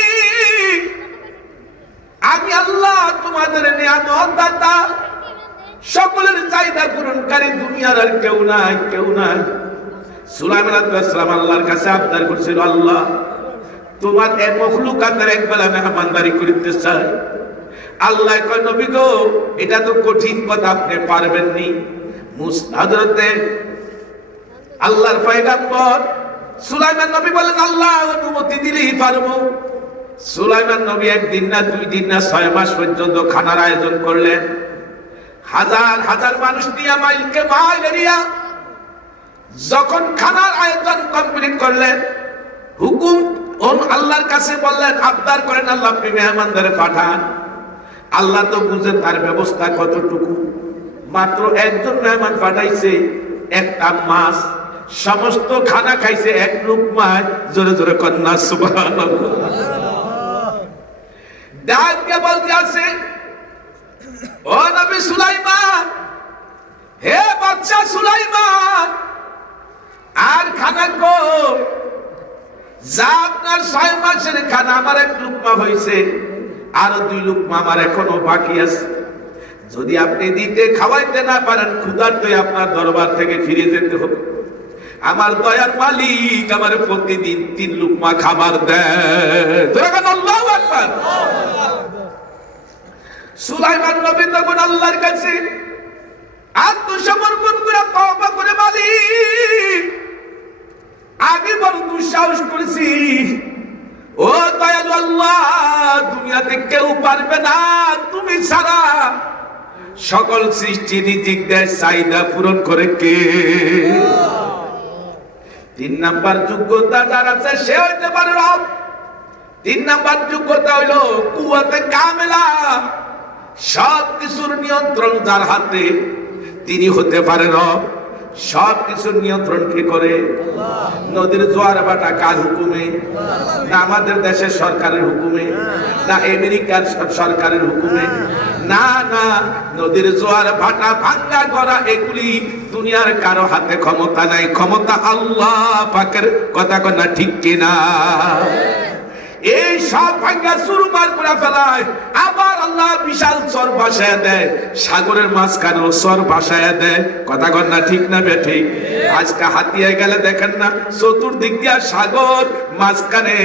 আমি আল্লাহ তোমাদের নিয়ামত দাতা, সকলের চাহিদা পূরণকারী, দুনিয়ার আর কেউ নাই, কেউ নাই। সুলাইমান আলাইহিস সালাম আল্লাহর কাছে আবদার করছিল, আল্লাহ তোমার এই মখলুকাতের একবেলা মেহমানদারি করতে চাই। আল্লাহ কয়, নবী গো, এটা তো কঠিন কথা, আপনি পারবেন নি। হযরতে আল্লাহর পয়গম্বর সুলাইমান নবী বলেন, আল্লাহ অনুমতি দিলেই পারবো। সুলাইমান নবী একদিন না, 2 দিন না, 6 মাস পর্যন্ত খানার আয়োজন করলেন। হাজার হাজার মানুষ নিয়ে মাইলকে মাইল এরিয়া যখন খানার আয়োজন কমপ্লিট করলেন, হুকুম আল্লাহর কাছে বললেন, আবদার করেন, আল্লাহ আপনি মেহমানদের পাঠান। আল্লাহ তো বুঝেন তার ব্যবস্থা কতটুকু। মাত্র একজন মেহমান পাঠাইছে, একটা মাছ, সমস্ত খানা খাইছে এক লুকমায়। জোরে জোরে কন্যা সুবহানাল্লাহ। ডাক দিয়ে বলতে আছে, ও নবী সুলাইমান, হে বাদশা সুলাইমান, আর খানা কো যা আপনার 6 মাসের খানা আমার এক লুকমা হয়েছে, আর 2 লুকমা আমার এখনো বাকি আছে। যদি আপনি দিতে খাওয়াইতে না পারেন, ক্ষুধার্ত আপনার দরবার থেকে ফিরে যেতে হবে। আমার দয়ার মালিক আমার প্রতিদিন 3 লুকমা খাবার দেয়। আল্লাহু আকবার। সুলাইমান নবী তখন আল্লাহর কাছে আত্মসমর্পণ করে তওবা করে, মালিক আমি বড় দুঃসাহস করেছি, ও দয়ালু আল্লাহ, দুনিয়াতে কেউ পারবে না তুমি ছাড়া। সকল সৃষ্টি রিজিক দেয়, চাহিদা পূরণ করে কে? 3 নাম্বার যোগ্যতা যার আছে সে হইতে পারে রব। 3 নাম্বার যোগ্যতা হইল কুওয়াতে কামেলা, সব কিছুর নিয়ন্ত্রণ যার হাতে, তিনি হতে পারে রব। সব কিছুর নিয়ন্ত্রণ কি করে? নদীর জোয়ার ভাটা কার হুকুমে? না আমাদের দেশের সরকারের হুকুমে, না আমেরিকার সরকারের হুকুমে, না না, নদীর জোয়ার ভাটা ভাঙ্গা করা এগুলি দুনিয়ার কারো হাতে ক্ষমতা নাই, ক্ষমতা আল্লাহ পাকের। কথা কনা ঠিক কিনা? এই সব ভাঙ্গা চুরমার করে ফেলায়, আবার আল্লাহ বিশাল চর ভাসায় দেয়, সাগরের মাঝখানেও চর ভাসায় দেয়। কথা কনা ঠিক না বে ঠিক? আজকে হাতিয়া গেলে দেখেন না, চতুর্দিক দিয়া সাগর, মাঝখানে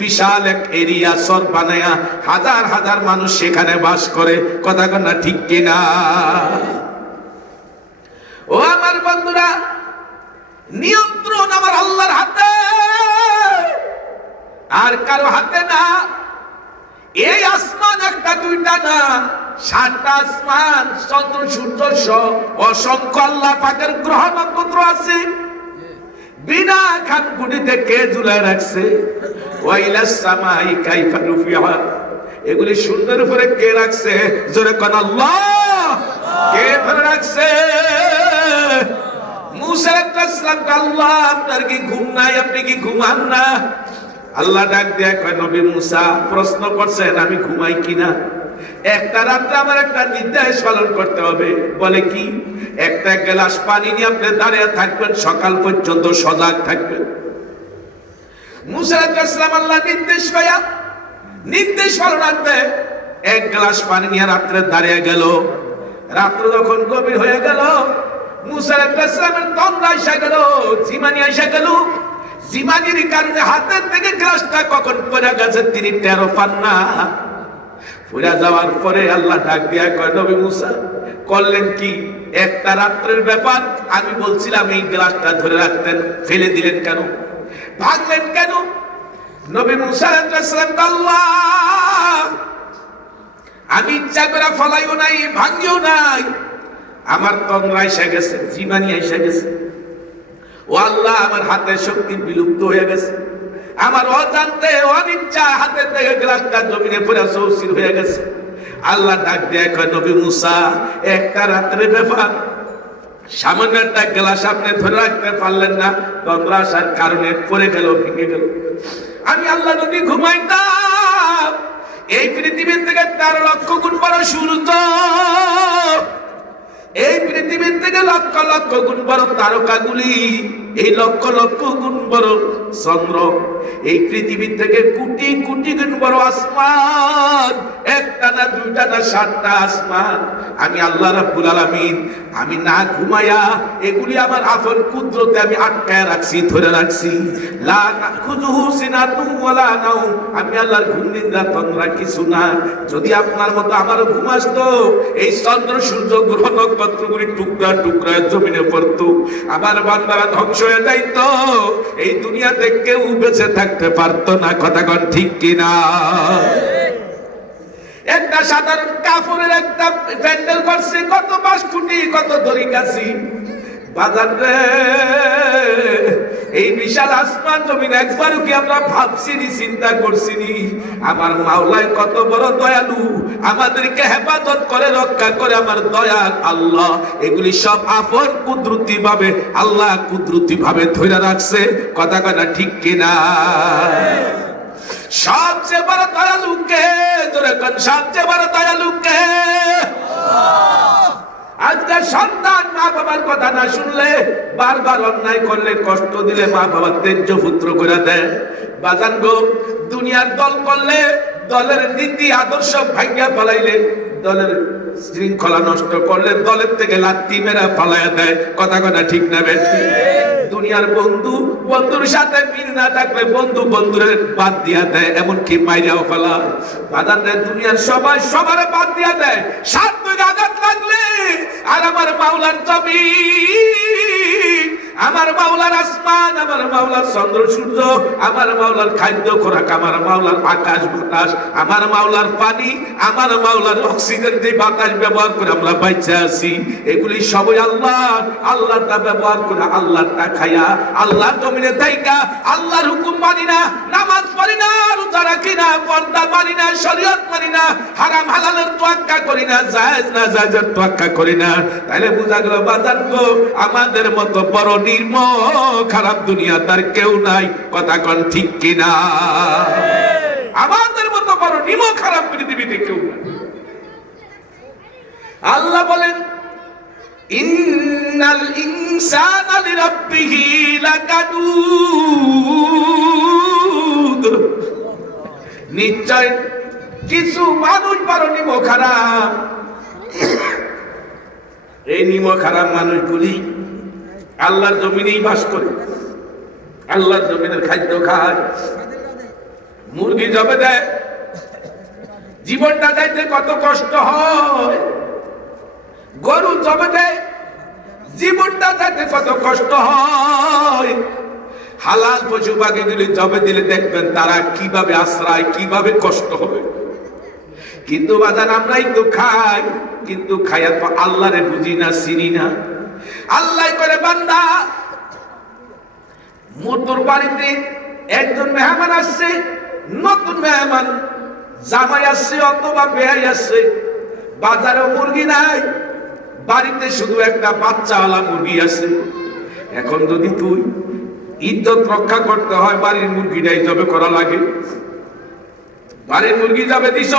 বিশাল এক এরিয়া চর বানায়া হাজার হাজার মানুষ সেখানে বাস করে। কথা কনা ঠিক কিনা? ও আমার বন্ধুরা, নিয়ন্ত্রণ আমার আল্লাহর হাতে, আর কারো হাতে না। এই আসমান একটা দুইটা না, 7টা আসমান, চন্দ্র সূর্য সহ অসংখ্য আল্লাহ পাকের গ্রহ নক্ষত্র আছে। বিনা খানকুনিতে কে ঝুলায় রাখছে? ওয়াইলাস সামাই কাইফা রুফিআত, এগুলি সুন্দর উপরে কে রাখছে? জোরে কোন আল্লাহ। কে ধরে রাখছে? মুসা আলাইহিস সালাম, আল্লাহ আপনার কি ঘুম নাই? আপনি কি ঘুমান না? আল্লাহ ডাক দিয়ে কয়, নবী মুসা প্রশ্ন করছেন আমি ঘুমাই কিনা? একটা রাত্রে আমার একটা নির্দেশ পালন করতে হবে। বলে কি? একটা গ্লাস পানি নিয়ে আপনি দাঁড়িয়ে থাকবেন, সকাল পর্যন্ত সজাগ থাকবেন। মুসা আলাইহিস সালাম আল্লাহ নির্দেশ পালনার্থে 1 গ্লাস পানি নিয়ে রাত্রে দাঁড়িয়ে গেল। রাত্র যখন গভীর হয়ে গেল, মুসা আলাইহিস সালামের তন্দ্রা এসে গেল, জিমানি এসে গেল। জিমানির কারণে হাতের থেকে গ্লাসটা কখন পড়ে গেছে তিনি টেরও পান না। পড়ে যাওয়ার পরে আল্লাহ ডাক দিয়া কয়, নবী মুসা করলেন কি? একটা রাত্রের ব্যাপার, আমি বলছিলাম এই গ্লাসটা ধরে রাখতেন, ফেলে দিলেন কেন, ভাঙলেন কেন? নবী মুসা আলাইহিস সালাম আল্লাহ আমি ইচ্ছা করে ফলাইও নাই, ভাঙিও নাই, আমার তন্দ্রা এসে গেছে, জীবানী এসে গেছে। ও আল্লাহ আমার হাতের শক্তি বিলুপ্ত হয়ে গেছে, আমার অজান্তে অনিচ্ছা হাতের থেকে গ্লাসটা জমিনে পড়ে চৌচির হয়ে গেছে। আল্লাহ ডাক দেয়, কয় নবী মুসা একটা রাত্রের ব্যাপার, সামান্য একটা গ্লাস আপনি ধরে রাখতে পারলেন না, তন্দ্রা আসার কারণে পড়ে গেল, ভেঙে গেল। আমি আল্লাহ যদি ঘুমাইতাম এই পৃথিবীর থেকে 13 লক্ষ গুণ বড় সূর্য, এই পৃথিবীর থেকে লক্ষ লক্ষ গুণ বড় তারকাগুলি, এই লক্ষ লক্ষ গুণ বড় চন্দ্র, এই পৃথিবীর থেকে কোটি কোটি গুণ বড় আসমান, একটা না দুইটা না 7টা আসমান, আমি আল্লাহ রাব্বুল আলামিন আমি না ঘুমায়া এগুলি আমার আপন কুদরতে আমি আটকায় রাখছি, ধরে রাখছি। লা তাখুযুহু সিনাতুন ওয়ালা নাওম, আমি আল্লাহর ঘুম নিদ্রা তন্দ্রা কিছু না। যদি আপনার মতো আমারও ঘুম আসতো, এই চন্দ্র সূর্য গ্রহ নক্ষত্রগুলি টুকরা টুকরা জমিনে পড়তো, আমার বান্দারা ধ্বংস হয়ে যাইতো, এই দুনিয়াতে কেউ বেঁচে থাকতে পারতো না। কথা কোন ঠিক কিনা? একটা সাধারণ কাপড়ের একটা প্যান্ডেল করছে, কত বাঁশ খুঁটি, কত দড়ি কাছি, বাজার রে এই বিশাল আসমান জমিন একবারও কি আমরা ভাবছিনি, চিন্তা করছিনি আমার মাওলায় কত বড় দয়ালু, আমাদেরকে হেফাজত করে, রক্ষা করে আমার দয়াল আল্লাহ। এগুলি সব আপন কুদরতি ভাবে আল্লাহ কুদরতি ভাবে ধরে রাখছে। কথা কয় না ঠিক কিনা? সবচেয়ে বড় দয়ালু কে? জোরে কোন সবচেয়ে বড় দয়ালু কে? আজকে সন্তান মা বাবার কথা না শুনলে, বারবার অন্যায় করলে, কষ্ট দিলে মা বাবা তেজ্য পুত্র করে দেয়। বাজান গো, দুনিয়ার দল করলে, দলের নীতি আদর্শ ভাঙ্গা ফেলাইলে, দলের শৃঙ্খলা নষ্ট করলে, দলের থেকে লাত্তি মেরা ফালাইয়া দেয়। কথা কথা ঠিক না বেঠি? দুনিয়ার বন্ধু বন্ধুর সাথে মিল না থাকলে বন্ধু বন্ধুরে বাদ দিয়া দেয়, এমনকি মাইরাও ফেলায়। বাজারে দুনিয়ার সবাই সবার বাদ দিয়া দেয়। 7 দিন আঘাত লাগলে আর আমার মাওলার জমিন, আমার মাওলার আসমান, আমার মাওলার চন্দ্র সূর্য, আমার মাওলার খাদ্য খোরাক, আমার মাওলার আকাশ বাতাস, আমার মাওলার পানি, আমার মাওলার অক্সিজেন যে বাতাস ব্যবহার করে আমরা বাইচে আছি, এগুলি সবই আল্লাহ। আল্লাহটা ব্যবহার করে, আল্লাহটা খাইয়া, আল্লাহর জমিনে থাইকা আল্লাহর হুকুম মানি না, নামাজ পড়ি না, রোজা রাখি না, পর্দা মানি না, শরীয়ত মানি না, হারাম হালালের তোয়াক্কা করি না, জায়েজ না জায়েজের তোয়াক্কা করি না, তাহলে বুঝা গেল বাজান গো, আমাদের মতো বড় নির্মম খারাপ দুনিয়া তার কেউ নাই। কথা কোন ঠিক কিনা? আমাদের মতো বড় নির্মম খারাপ পৃথিবীতে কেউ নাই। আল্লাহ বলেন, ইন্নাল ইনসানা লিরাব্বিহি লাকানুদ, নিশ্চয় কিছু মানুষ বড় নির্মম খারাপ। এই নির্মম খারাপ মানুষগুলি আল্লাহর জমিনেই বাস করে, আল্লাহর জমিনের খাদ্য খায়, মুরগি জবে দেয়, জীবনটা যাইতে কত কষ্ট হয়, গরু জবে দেয়, জীবনটা যাইতে কত কষ্ট হয়। হালাল পশু পাখিগুলি জবে দিলে দেখবেন তারা কিভাবে আশ্রয়, কিভাবে কষ্ট হবে। কিন্তু বাজান আমরাই তো খাই, কিন্তু খাইয়া তো আল্লাহরে বুঝি না, চিনি না। আল্লাহ করে বান্দা, মোটর বাড়িতে একজন মেহমান আসছে, নতুন মেহমান, জামাই আসছে অথবা বেয়াই আসছে, বাজারে মুরগি নাই, বাড়িতে শুধু একটা বাচ্চাওয়ালা মুরগি আছে। এখন যদি তুই ইজ্জত রক্ষা করতে হয়, বাড়ির মুরগিটাই জবে করা লাগে। বাড়ির মুরগি যাবে দিস,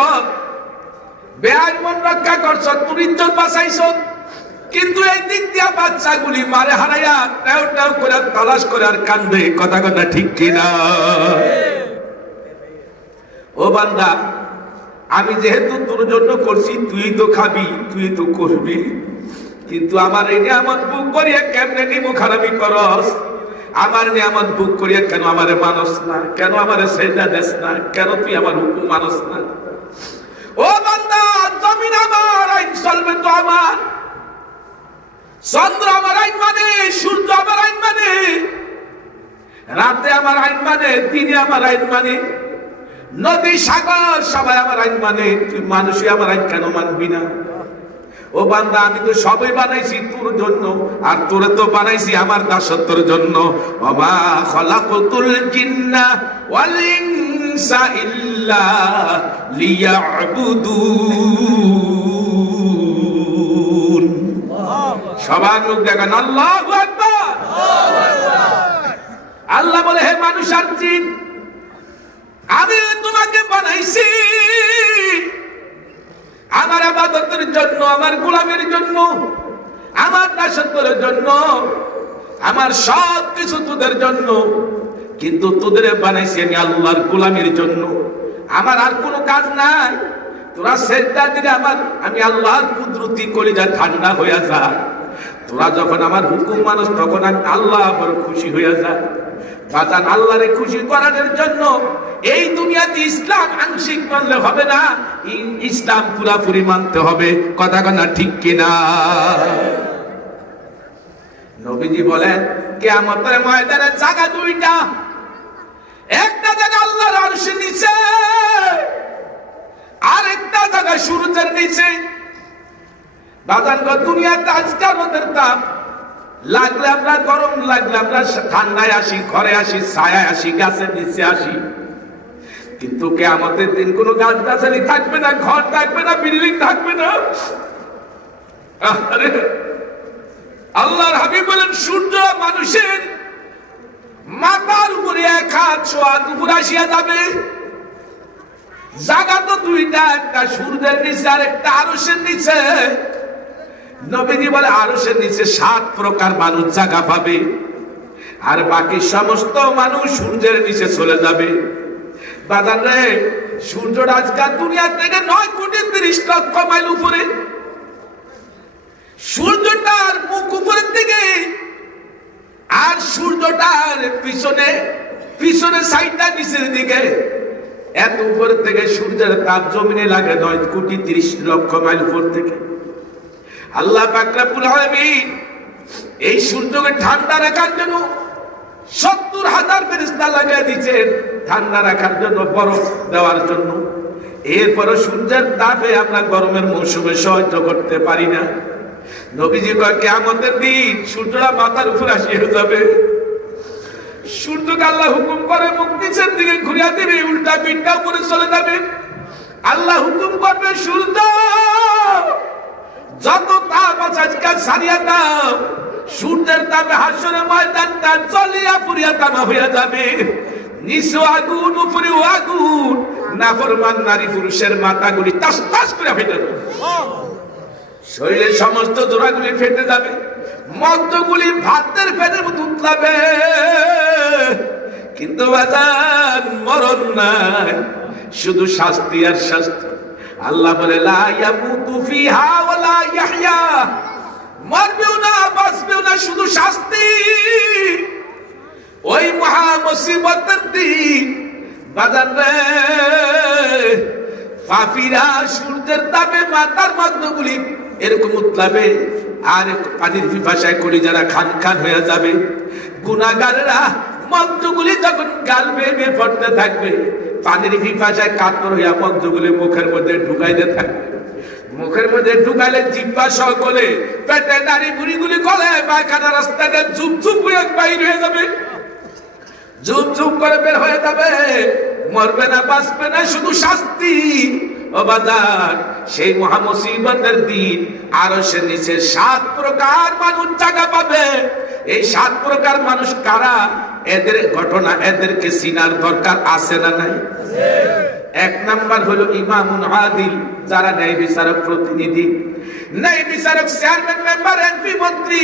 বেয়াই মন রক্ষা করছ, তোর ইজ্জত বাঁচাইছ, কিন্তু এই দিক দিয়া বাচ্চাগুলি মারে হারাইয়া টাও টাও করে তালাশ করে আর কান্দে। কথা কথা ঠিক কিনা? ও বান্দা, আমি যেহেতু তোর জন্য করছি, তুই তো খাবি, তুই তো করবি, কিন্তু আমার এই নিয়ামত বুক করিয়া কেমনে নিমু খারাপি করস? আমার নিয়ামত বুক করিয়া কেন আমারে মানস না? কেন আমারে সেজদা দেস না? কেন তুই আমার হুকুম মানস না? ও বান্দা, জমিন আমার, আইন চলবে তো আমার, চন্দ্র আমার আইন মানে, রাতে আমার আইন মানে, দিনে আমার আইন মানে, নদী সাগর সবাই আমার আইন মানে, তুই মানুষই আমার আইন কেন মানবি না? ও বান্দা, আমি তো সবই বানাইছি তোর জন্য, আর তোরে তো বানাইছি আমার দাসত্বের জন্য। ওমা খালাকতুল জিন্না ওয়াল ইনসা ইল্লা লিয়াবুদুন। সবার মুখ দেখান আল্লাহু আকবার। আল্লাহ বলে, হে মানুষ আর জিন, আমি তোমাকে বানাইছি আমার ইবাদতের জন্য, আমার গোলামের জন্য, আমার দাসত্বের জন্য, আমার সব কিছু তোদের জন্য। কিন্তু তোদের বানাইছি আমি আল্লাহর গোলামের জন্য। আমার আর কোনো কাজ নাই। তোরা সেজদা দিলে আমি আল্লাহর কুদরতি কলিজা ঠান্ডা হয়ে যায়। তোরা যখন আমার হুকুম মানুষ, তখন আমি আল্লাহ বড় খুশি হয়ে যায়। বাজান, আল্লাহরে খুশি করানোর জন্য এই দুনিয়াতে ইসলাম আংশিক মানলে হবে না, ইসলাম পুরাপুরি মানতে হবে। কথা না ঠিক কিনা? নবীজি বলেন, কিয়ামতের ময়দানে জায়গা দুইটা। একটা জায়গা আল্লাহর আরশের নিচে, আর একটা জায়গা সূর্যের নিচে। বাজান, দুনিয়াতে আজকে আমাদের তাপ লাগলে আমরা গরম, লাগলে আমরা ঠান্ডায় আসি, ঘরে আসি, ছায়ায় আসি, গাছের নিচে আসি। কিন্তু কিয়ামতের দিন কোনো গাছ গাছালি থাকবে না, ঘর থাকবে না, বিল্ডিং থাকবে না। আল্লাহর হাবিব বলেন, সূর্য মানুষের মাথার উপরে এক হাত ছোঁয়াত উপরে আসিয়া যাবে। জায়গা তো দুইটা, একটা সূর্যের নিচে আর একটা আরশের নিচে। নবীজি বলে, আরশের নিচে 7 প্রকার মানুষ জায়গা পাবে, আর বাকি সমস্ত মানুষ সূর্যের নিচে চলে যাবে। বাজার রে, সূর্যটা আজকাল দুনিয়া থেকে 9,30,00,000 মাইল উপরে। সূর্যটার মুখ উপরের দিকে, আর সূর্যটার পিছনে সাইডটা নিচের দিকে। এত উপর থেকে সূর্যের তাপ জমিনে লাগে 9,30,00,000 মাইল উপর থেকে। আল্লাহ পাক রব্বুল আলামিন এই সূর্যকে ঠান্ডা রাখার জন্য 70,000 ফেরেশতা লাগিয়ে দিয়েছেন, ঠান্ডা রাখার জন্য, বরফ দেওয়ার জন্য। এরপরও সূর্যের তাপে আমরা গরমের মৌসুমে সহ্য করতে পারি না। নবীজি কয়, কিয়ামতের দিন সূর্যটা মাথার উপর আসিয়ে যাবে। সূর্যকে আল্লাহ হুকুম করে মুখ নিচের দিকে ঘুরিয়ে দিবে, উল্টা পিঠটা উপরে চলে যাবে। আল্লাহ হুকুম করবে, সূর্য যত তাপ আছে আজকাল সারিয়া দাও। সূর্যের তাপে হাসরের ময়দানটা জ্বলিয়া পুড়িয়া তামা হইয়া যাবে। নিচে আগুন, উপরে আগুন। নাফরমান নারী পুরুষের মাথাগুলি তাস তাস করে ফেটে যাবে, শরীরের সমস্ত জোড়াগুলি ফেটে যাবে, মধ্যগুলি ভাতের ফেটের মতো উতলাবে। কিন্তু বাজান, মরণ নাই, শুধু শাস্তি আর শাস্তি। আল্লাহ বলে, লা ইয়ামুতু ফিহা ওয়া লা ইয়াহইয়া। মরবেও না, বাঁচবেও না, শুধু শাস্তি। ওই মহা মুসিবতের দিন বাজান রে, পাপীরা সূর্যের তাপে মাথার মধ্যগুলি এরকম উতলাবে, আর পানির পিপাসায় কলিজারা খান খান হয়ে যাবে। গুনাহগারেরা মধ্যগুলি যখন গাল বেয়ে পড়তে থাকবে, পানির পিপাসায় কাতর হইয়া মধ্যগুলি মুখের মধ্যে ঢুকাইতে থাকবে। মুখের মধ্যে ঢুকাইলে জিহ্বা সকলে, পেটে নাড়ি বুড়িগুলি গলে, পায়খানা রাস্তাতে চুপ চুপ হয়ে বাইর হয়ে যাবে, চুপ চুপ করে বের হয়ে যাবে। মরবে না, বাঁচবে না, শুধু শাস্তি। ও বাজার, সেই মহা মুসিবতের দিন আরশের নিচে 7 প্রকার মানুষ জায়গা পাবে। এই 7 প্রকার মানুষ কারা? এদের ঘটনা এদেরকে চিনার দরকার আছে না নাই? এক নাম্বার হলো ইমামুন আদিল, যারা ন্যায় বিচারক প্রতিনিধি, ন্যায় বিচারক চেয়ারম্যান, মেম্বার, এমপি, মন্ত্রী,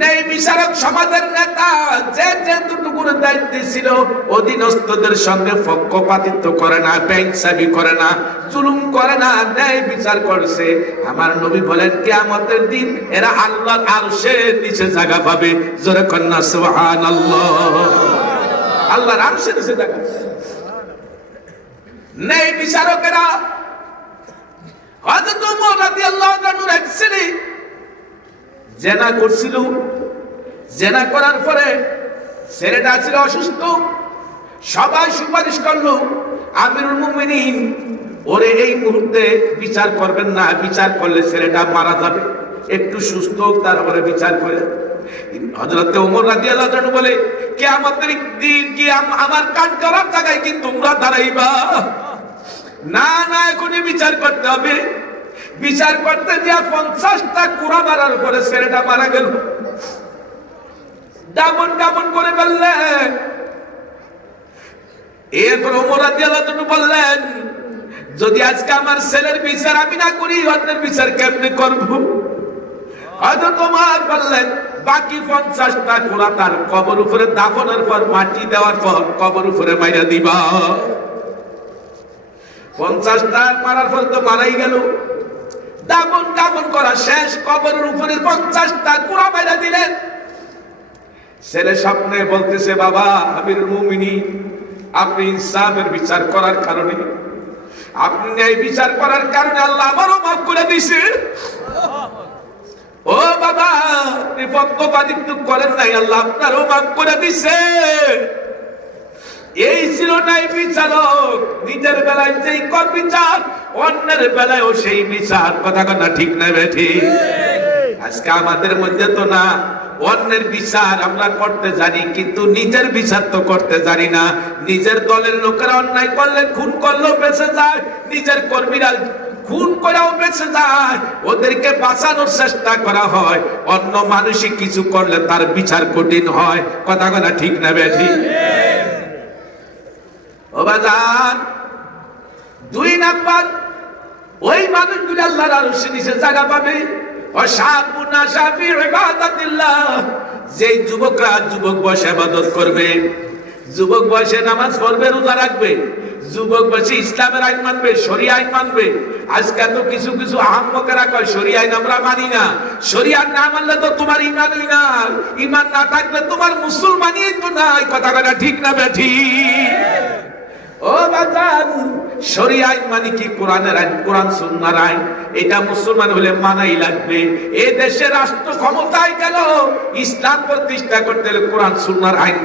ন্যায় বিচারক সমাজের নেতা, যে যেটুকুর দায়িত্ব ছিল অধীনস্থদের সঙ্গে পক্ষপাতিত্ব করে না, বেইনসাফি করে না, জুলুম করে না, ন্যায় বিচার করছে। আমার নবী বলেন, কিয়ামতের দিন এরা আল্লাহর আরশের নিচে জায়গা পাবে। জোরে কন্যা সুবহানাল্লাহ। আল্লাহর আরশের নিচে জায়গা। ন্যায় বিচারকেরা, হযরত ওমর রাদিয়াল্লাহু আনহুর এক ছেলে জেনা করছিল। জেনা করার পরে ছেলেটা ছিল অসুস্থ, সবাই সুপারিশ করলো আমিরুল মুমিনিন ওরে এই মুহূর্তে বিচার করবেন না, বিচার করলে ছেলেটা মারা যাবে, একটু সুস্থ হোক তারপরে বিচার করে। হযরত ওমর রাদিয়াল্লাহু আনহু বলে, কিয়ামতের দিন কি আমার কান করার জায়গায় কি তোমরা দাঁড়াইবা? না না, এখনই বিচার করতে হবে। বিচার করতে গিয়ে 50টা কুড়া মারার পরে ছেলেটা মারা গেল। ডাবন ডাবন করে বললেন। এরপর ওমর রাদিয়াল্লাহু আনহু বললেন, যদি আজকে আমার ছেলের বিচার আমি না করি, অন্যের বিচার কেমনে করব? হযরত ওমর বললেন, বাকি 50টা কুড়া তার কবর উপরে দাফনের পর, মাটি দেওয়ার পর কবর উপরে মাইরা দিবা। 50টা মারার পর তো মারাই গেল, দাফন দাফন করা শেষ, কবরের উপরে 50টা কুড়া মাইরা দিলেন। ছেলে স্বপ্নে বলতেছে, বাবা আমিরুল মুমিনিন, আপনি ইনসাফের বিচার করার কারণে, আপনি ন্যায় বিচার করার কারণে আল্লাহ আমারও মাফ করে দিয়েছে। ও বাবা, আপনি পক্ষপাতিত্ব করেন নাই, আল্লাহ আপনারও মাফ করে দিয়েছে। এই ছিল ন্যায় বিচারক, নিজের বেলায় যেই কর বিচার, অন্যের বেলায়ও সেই বিচার। কথা কথা ঠিক না বেঠি? আজকে আমাদের মধ্যে তো না, অন্যের বিচার আমরা করতে জানি, কিন্তু নিজের বিচার তো করতে জানি না। নিজের দলের লোকেরা অন্যায় করলে, খুন করলেও বেঁচে যায়, নিজের কর্মীরা খুন করেও বেঁচে যায়, ওদেরকে বাঁচানোর চেষ্টা করা হয়। অন্য মানুষই কিছু করলে তার বিচার কঠিন হয়। কথা কথা ঠিক না বেঠি? ও বাজান, 2 নাম্বার, ওই মানুষগুলো আল্লাহর আরশের নিচে জায়গা পাবে। যে যুবকরা যুবক বয়সে ইবাদত করবে, যুবক বয়সে নামাজ পড়বে, রোজা রাখবে, যুবক বয়সে ইসলামের আইন মানবে, শরিয়া আইন মানবে। আজকে তো কিছু কিছু আহম্মকেরা কয় শরিয়া আইন আমরা মানি না। শরিয়া না মানলে তো তোমার ইমানই না, ইমান না থাকলে তোমার মুসলমানই তো নাই। কথা কথা ঠিক না বেঠি? ও বাজান, শরিয়া আইন মানে কি? কোরআনের আইন, কোরআন সুন্নাহর আইন। এটা মুসলমান হলে মানাই লাগবে। এই দেশে রাষ্ট্র ক্ষমতায় গেল, ইসলাম প্রতিষ্ঠা করতে হলে কোরআন সুন্নাহর আইন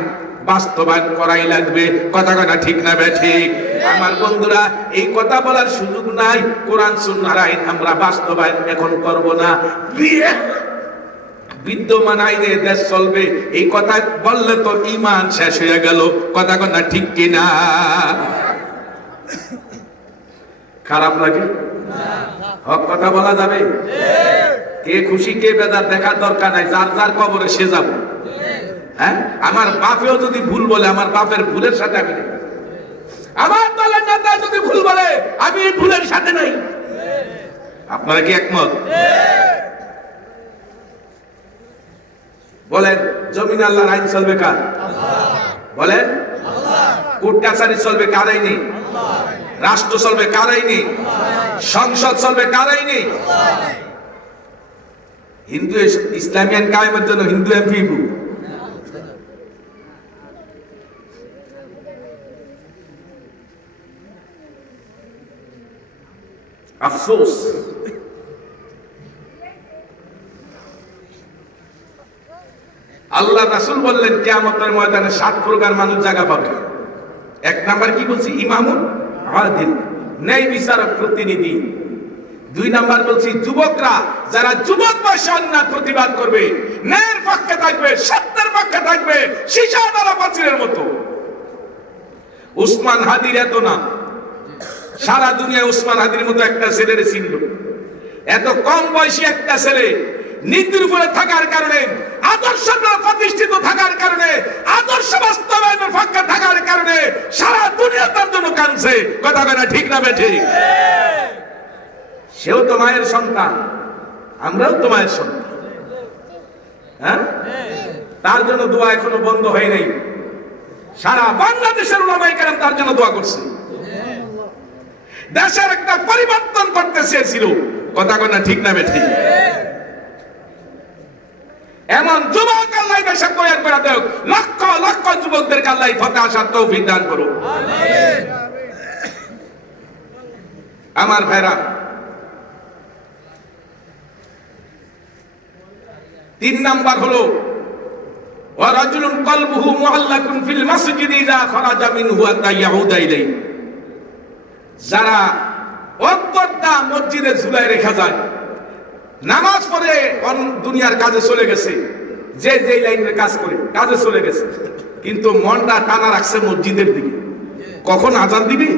বাস্তবায়ন করাই লাগবে। কথা কথা ঠিক না বেঠিক? আমার বন্ধুরা, এই কথা বলার সুযোগ নাই। কোরআন সুন্নাহর আইন আমরা বাস্তবায়ন এখন করব না, বিদ্যমান আইনে দেশ চলবে, এই কথা বললে তো ঈমান শেষ হয়ে গেল। কথা কথা ঠিক কিনা? খারাপ লাগে? হক কথা বলা যাবে? কে খুশি কে বেজার দেখার দরকার নাই, যার যার কবরে সে যাব। হ্যাঁ, আমার বাপেও যদি ভুল বলে, আমার বাপের ভুলের সাথে আমি নেই। আমার দলের নেতা যদি ভুল বলে, আমি এই ভুলের সাথে নাই। আপনারা কি একমত? বলেন, জমিন আল্লাহর আইন চলবে কার? বলেন, কোর্ট কাছারি চলবে কার আইনে? রাষ্ট্র চলবে কার আইনে? সংসদ চলবে কার আইনে? হিন্দু ইসলামী আইন কায়েমের জন্য হিন্দু এমপি। আফসোস, আল্লাহ রাসূল বললেন কিয়ামতের ময়দানে 7 প্রকার মানুষ জায়গা পাবে। 1 নাম্বার কি বলছি? ইমামুন আদিল, ন্যায় বিচারক, প্রতিনিধি। 2 নাম্বার বলছি যুবকরা, যারা যুবক বয়সে অন্যায় প্রতিবাদ করবে, ন্যায়ের পক্ষে থাকবে, সত্যের পক্ষে থাকবে, সীসাডালা পাচিরের মতো। উসমান হাদির এত না, সারা দুনিয়া উসমান হাদির মতো একটা ছেলের চিনল। এত কম বয়সী একটা ছেলে নীতির উপরে থাকার কারণে, আদর্শ প্রতিষ্ঠিত থাকার কারণে, আদর্শ বাস্তবায়নের পক্ষে থাকার কারণে সারা দুনিয়া তার জন্য কাঁদছে। কথা কথা ঠিক না বেঠিক? সেও তো মায়ের সন্তান, আমরাও তো মায়ের সন্তান। হ্যাঁ, তার জন্য দোয়া এখনো বন্ধ হয় নাই। সারা বাংলাদেশের উলামায়ে কেরাম তার জন্য দোয়া করছে। দেশের একটা পরিবর্তন করতে চেয়েছিল। কথা কথা ঠিক না বেঠিক? এমন যুবক আল্লাহ দেশে তৈরি করে দেখ, লক্ষ লক্ষ যুবকদেরকে আল্লাহ ফতহ আসার তৌফিক দান করুন। আমিন। আমার ভাইরা, 3 নাম্বার হলো ওয়া রাজুলুন কলবুহু মুআল্লাকুন ফিল মাসজিদি ইযা খারাজা মিনহু হাত্তা ইয়াউদা ইলাইহি, যারা অন্তরটা মসজিদে ঝুলাই রেখে যায়, নামাজ পড়ে দুনিয়ার কাজে চলে গেছে, যে যেই লাইনের কাজ করে কাজে চলে গেছে, কিন্তু মনটা টানা রাখছে মসজিদের দিকে। কখন আজান দিবে,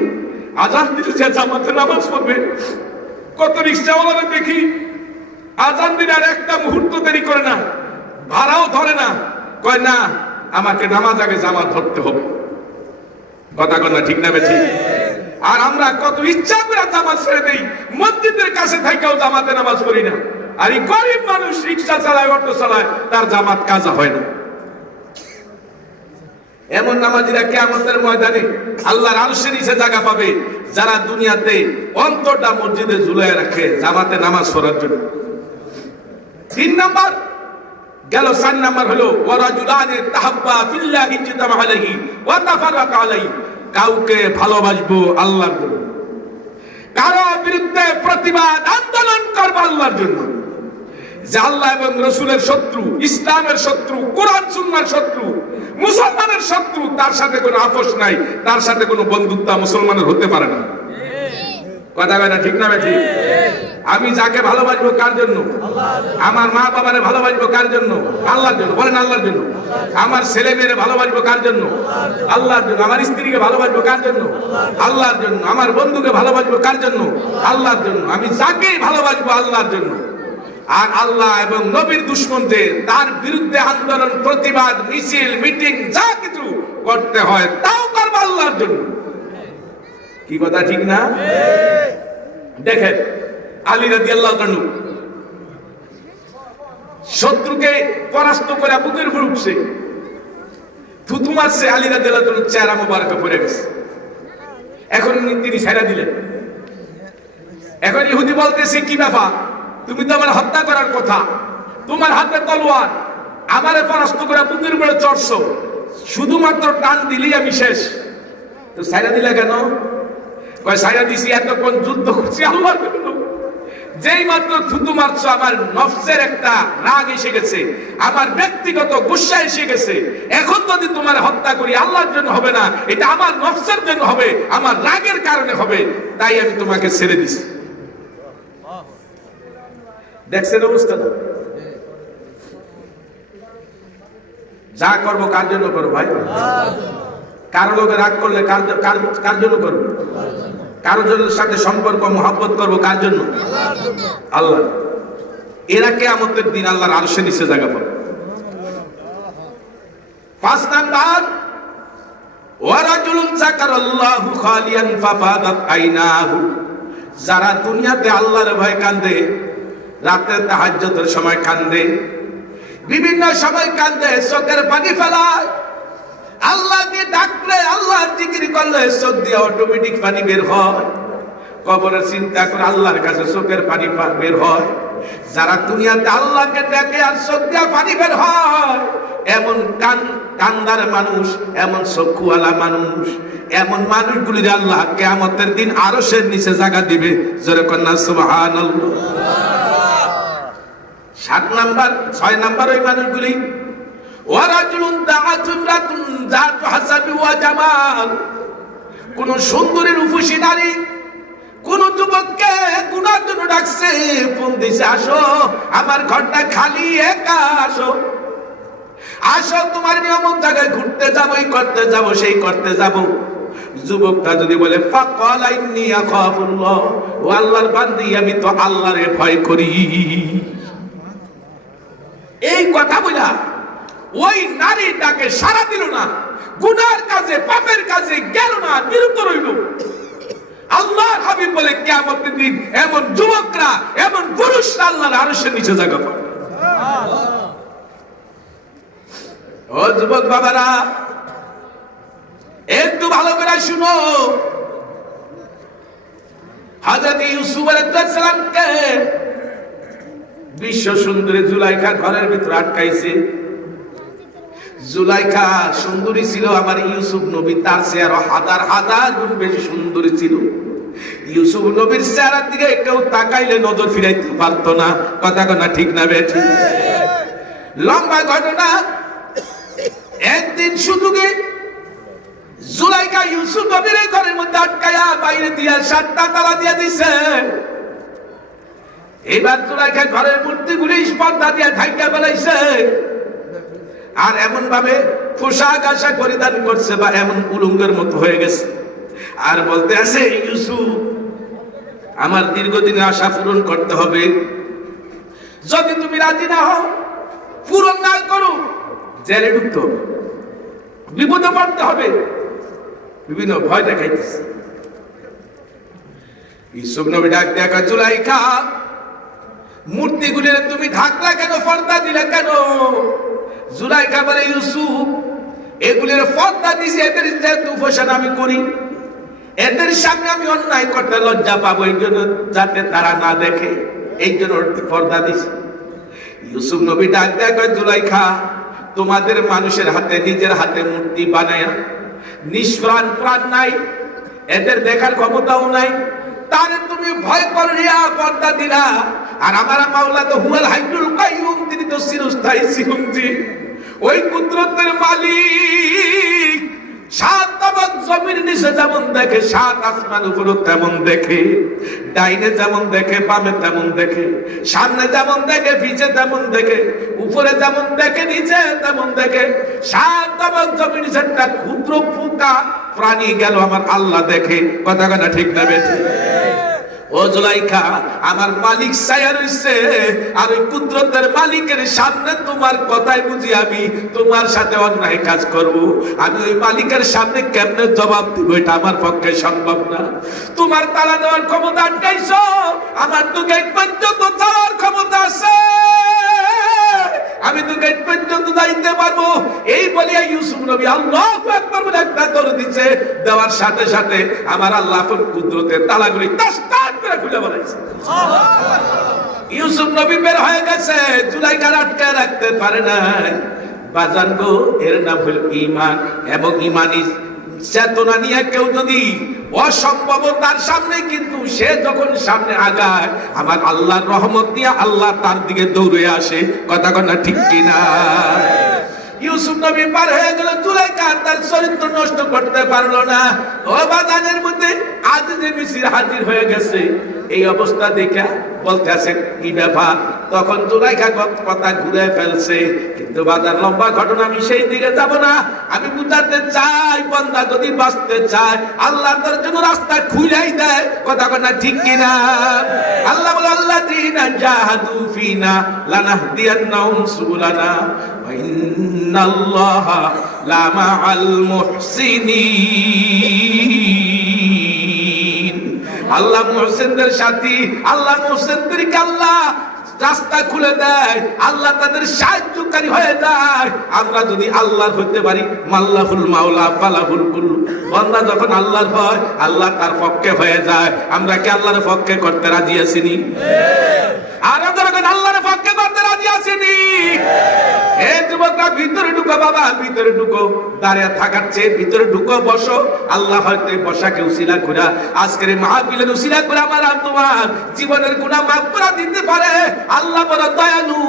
আজান দিলে যে জামাতে নামাজ পড়বে। কত রিকশাওয়ালারা দেখি আজান দিলে আর একটা মুহূর্ত দেরি করে না, ভাড়াও ধরে না, কয় না আমাকে নামাজ আগে জামাত ধরতে হবে। কথা কথা ঠিক না বেঠিক? আর আমরা কত ইচ্ছা করে জামাত ছেড়ে দেই, মসজিদের কাছে থেকেও জামাতে নামাজ পড়ি না। আর এই গরিব মানুষ রিকশা চালায়, অটো চালায়, তার জামাত কাজা হয় না। এমন নামাজিরা কিয়ামতের ময়দানে আল্লাহর আরশের নিচে জায়গা পাবে, যারা দুনিয়াতে অন্তরটা মসজিদে ঝুলায় রাখে জামাতে নামাজ পড়ার জন্য। 3 নাম্বার গেল। 4 নাম্বার হলো ওয়ারাজুলানি তাহাব্বা ফিল্লাহি ইজতামা আলাইহি ওয়া তাফাররাকা আলাইহি, কাউকে ভালোবাসবো আল্লাহর জন্য, কারো বিরুদ্ধে প্রতিবাদ আন্দোলন করবো আল্লাহর জন্য। যে আল্লাহ এবং রাসূলের শত্রু, ইসলামের শত্রু, কোরআন সুন্নাহর শত্রু, মুসলমানের শত্রু, তার সাথে কোনো আপোষ নাই, তার সাথে কোনো বন্ধুত্ব মুসলমানের হতে পারে না। কথা বলে না ঠিক না বেঠিক? আমি যাকে ভালোবাসবো কার জন্য? আমার মা বাবারে ভালোবাসবো কার জন্য? আল্লাহর জন্য। বলেন আল্লাহর জন্য। আমার ছেলে মেয়েরে ভালোবাসবো কার জন্য? আল্লাহর জন্য। আমার স্ত্রীকে ভালোবাসবো কার জন্য? আল্লাহর জন্য। আমার বন্ধুকে ভালোবাসবো কার জন্য? আল্লাহর জন্য। আমি যাকেই ভালোবাসবো আল্লাহর জন্য। আর আল্লাহ এবং নবীর দুশমনদের, তার বিরুদ্ধে আন্দোলন, প্রতিবাদ, মিছিল, মিটিং যা কিছু করতে হয় তাও করবো আল্লাহর জন্য। কি কথা ঠিক না? দেখেন আলী রাদিয়াল্লাহু আনহু শত্রুকে পরাস্ত করে বুকের উপর উঠছে, থুতু মারছে, আলী রাদিয়াল্লাহু আনহু চেহারা মোবারক পড়ে গেছে। এখন তিনি ছেড়ে দিলেন। এখন ইহুদি বলতেছে, কি ব্যাপার, তুমি তো আমার হত্যা করার কথা, তোমার হাতে তলোয়ার, আমারে পরাস্ত করে বুকের উপরে চড়ছো, শুধুমাত্র টান দিলেই আমি শেষ, তো ছেড়ে দিলে কেন? কয় ছাইরা দিছি, এতক্ষণ যুদ্ধ করছি আল্লাহর জন্য, যেই মাত্র থুতু মারছো আমার নফসের একটা রাগ এসে গেছে, আমার ব্যক্তিগত গুসা এসে গেছে। এখন যদি তোমার হত্যা করি আল্লাহর জন্য হবে না, এটা আমার নফসের জন্য হবে, আমার রাগের কারণে হবে, তাই আমি তোমাকে ছেড়ে দিছি। দেখছেন অবস্থা? যা করবো কার জন্য করবো ভাই? কারো লোকে রাগ করলে কার জন্য করবো? কারো জনের সাথে সম্পর্ক মহব্বত করবো কার জন্য? আল্লাহ। এরা কিয়ামতের দিন আল্লাহর আরশের নিচে জায়গা পাবে। 5 নাম্বার ওয়ারাজুলুন যাকারাল্লাহু খালিয়ান ফাফাদাত আইনাহু, যারা দুনিয়াতে আল্লাহর ভয় কান্দে, রাতে তাহাজ্জুদের সময় কান্দে, বিভিন্ন সময় কান্দে, চোখের পানি ফেলায়, আল্লাহকে ডাকলে, আল্লাহর জিকির করলে চোখ দিয়ে অটোমেটিক পানি বের হয়। কবরের চিন্তা করে আল্লাহর কাছে চোখের পানি বের হয়। যারা দুনিয়াতে আল্লাহকে ডাকে আর চোখ দিয়ে পানি বের হয়, এমন কান্দার মানুষ, এমন চক্ষুওয়ালা মানুষ, এমন মানুষগুলির আল্লাহ কিয়ামতের দিন আরশের নিচে জায়গা দিবে। জোরে কন্যা সুবহানাল্লাহ। 7 নাম্বার 6 নাম্বার ওই মানুষগুলি ওয়ারাজুলুন দাআতুরাতুন যাতু হাসাবি ওয়া জামাল, কোন সুন্দরী রূপসী নারী কোন যুবককে গুনার জন্য ডাকছে, ফোন দিছে, আসো আমার ঘরটা খালি, একা আসো, আসো তোমার নিয়মত জায়গায় ঘুরতে যাবো, এই করতে যাবো, সেই করতে যাবো। যুবকটা যদি বলে ফাকালা ইন্নী আখাফুল্লাহ, ও আল্লাহর বান্দি আমি তো আল্লাহরে ভয় করি, এই কথা বলা ওই নারীটাকে সারা দিল না, গুনার কাজে, পাপের কাজে গেল না, বিরত রইল। আল্লাহর হাবিব বলে কিয়ামতের দিন এমন যুবকরা, এমন পুরুষরা আল্লাহর আরশের নিচে জায়গা পাবে। ও যুবক বাবারা, একটু ভালো করে শুনো। হযরত ইউসুফ আলাইহিস সালামকে বিশ্ব সুন্দরী জুলাইখা ঘরের ভিতরে আটকাইছে। জুলাইখা সুন্দরী ছিল, আমার ইউসুফ নবী তার চেয়ে আরো হাজার হাজার গুণ বেশি সুন্দরী ছিল। ইউসুফ নবীর চেহারার দিকে কেউ তাকাইলে নজর ফিরাইতে পারতো না। কথা কথা ঠিক না বেঠিক? লম্বা ঘটনা। একদিন সুযোগে জুলাইখা ইউসুফ নবীর ঘরের মধ্যে আটকায়া বাইরে দিয়া 7টা তালা দিয়া দিছে। এবার জুলাইখা ঘরের মূর্তিগুলি পর্দা দিয়া ঢাকা ফেলাইছে, আর এমন ভাবে পোশাক আশাক পরিধান করছে বা এমন উলঙ্গের মতো হয়ে গেছে, আর বলতে আছে ইউসুফ আমার দীর্ঘদিনের আশা পূরণ করতে হবে, যদি তুমি রাজি না হও, পূরণ না করো, জেলে ঢুকতে হবে, বিপদে পড়তে হবে, বিভিন্ন ভয় দেখাইতেছে। ইউসুফ নবী ডাক দেখা, জুলাইখা মূর্তিগুলির তুমি ঢাকলা কেন, পর্দা দিলে কেন? জুলাইখা বলে ইউসুফ এগুলির পর্দা দিছি এদের যেহেতু উপাসনা আমি করি, এদের সামনে আমি অন্যায় করতে লজ্জা পাবো, এই জন্য যাতে তারা না দেখে, এই জন্য পর্দা দিছি। ইউসুফ নবী ডাক দেখা, জুলাইখা তোমাদের মানুষের হাতে নিজের হাতে মূর্তি বানায়া নিষ্প্রাণ প্রাণ নাই, এদের দেখার ক্ষমতাও নাই, তারে তুমি ভয় করিয়া পর্দা দিলা। আর আমার মাওলা তো হুয়াল হাইয়ুল কাইয়ুম, তিনি তো চিরস্থায়ী চিরঞ্জীব, ওই কুদরতের মালিক। 7 তাবাক জমির নিচে যেমন দেখে, 7 আসমান উপরে তেমন দেখে, ডাইনে যেমন দেখে, বামে তেমন দেখে, সামনে যেমন দেখে, পিছে তেমন দেখে, উপরে যেমন দেখে, নিচে তেমন দেখে। 7 তাবাক জমির নিচে একটা ক্ষুদ্র পোকা প্রাণী গেল আমার আল্লাহ দেখে। কথা কথা ঠিক না বেঠে? ও জুলাইখা আমার মালিক ছায়া রইছে, আর ওই কুদরতের মালিকের সামনে তোমার কথাই বুঝি আমি তোমার সাথে অন্যায় কাজ করব, আমি ওই মালিকের সামনে কেমনে জবাব দিব, এটা আমার পক্ষে সম্ভব না। তোমার তালা দেওয়ার ক্ষমতা আটকাইছো, আমার তো গেট পর্যন্ত যাওয়ার ক্ষমতা আছে, আমি তো গেট পর্যন্ত যাইতে পারবো। এই বলিয়া ইউসুফ নবী আল্লাহু আকবার বলে একটা দৌড় দিচ্ছে, দেওয়ার সাথে সাথে আমার আল্লাহ কুদরতের তালাগুলি টাস টাস করে খুলে বলাইছে। ইউসুফ নবী বের হয়ে গেছে, জুলাইখা আটকে রাখতে পারে না। বাজান গো, এর নাম হলো ঈমান, এবং ঈমানি চেতনা নিয়ে কেউ যদি অসম্ভবতার সামনে, কিন্তু সে যখন সামনে আগায় আমার আল্লাহর রহমত দিয়ে আল্লাহ তার দিকে দৌড়ে আসে। কথা কথা ঠিক কিনা? ইউসুফ নবী পার হয়ে গেল, জুলাইখা তার চরিত্র নষ্ট করতে পারলো না। ও বাজানের মধ্যে আজ যে মিছির হাজির হয়ে গেছে, এই অবস্থা দেখে বলতে আছে কি ব্যাপার? তখন জুলাইখা কথা ঘুরে ফেলছে, কিন্তু বাজার লম্বা ঘটনা, আমি সেই দিকে যাব না। আমি বুঝাতে চাই, বান্দা যদি বাঁচতে চায় আল্লাহ তার জন্য রাস্তা খুলাই দেয়। কথা কথা ঠিক কিনা? আল্লাহ বলে আল্লাযীনা জাহাদু ফিনা লানাহদিয়ান্নাহুম সুবুলানা ওয়া ইন্নাল্লাহা লামাআল মুহসিনিন। আল্লাহ মুহসিনদের সাথী, আল্লাহ মুহসিনদেরকে আল্লাহ রাস্তা খুলে দেয়, আল্লাহ তাদের সাহায্যকারী হয়ে যায়। আমরা যদি আল্লাহর হতে পারি, মাল্লাহুল মাওলা ফালাহুল কুল, বান্দা যখন আল্লাহর হয় আল্লাহ তার পক্ষে হয়ে যায়। আমরা কি আল্লাহর পক্ষে করতে রাজি আছিনি? আর যখন আল্লাহর পক্ষে করতে রাজি আছিনি? হে যুবকরা, ভিতরে ঢুকো বাবা, ভিতরে ঢুকো, দাঁড়িয়ে থাকার চেয়ে ভিতরে ঢুকো, বসো। আল্লাহ হয়তো বসাকে উসিলা করে, আজকের মাহফিলের উসিলা করে আমার তোমার জীবনের গুনাহ মাফ করে দিতে পারে। আল্লাহ বড় দয়ালু,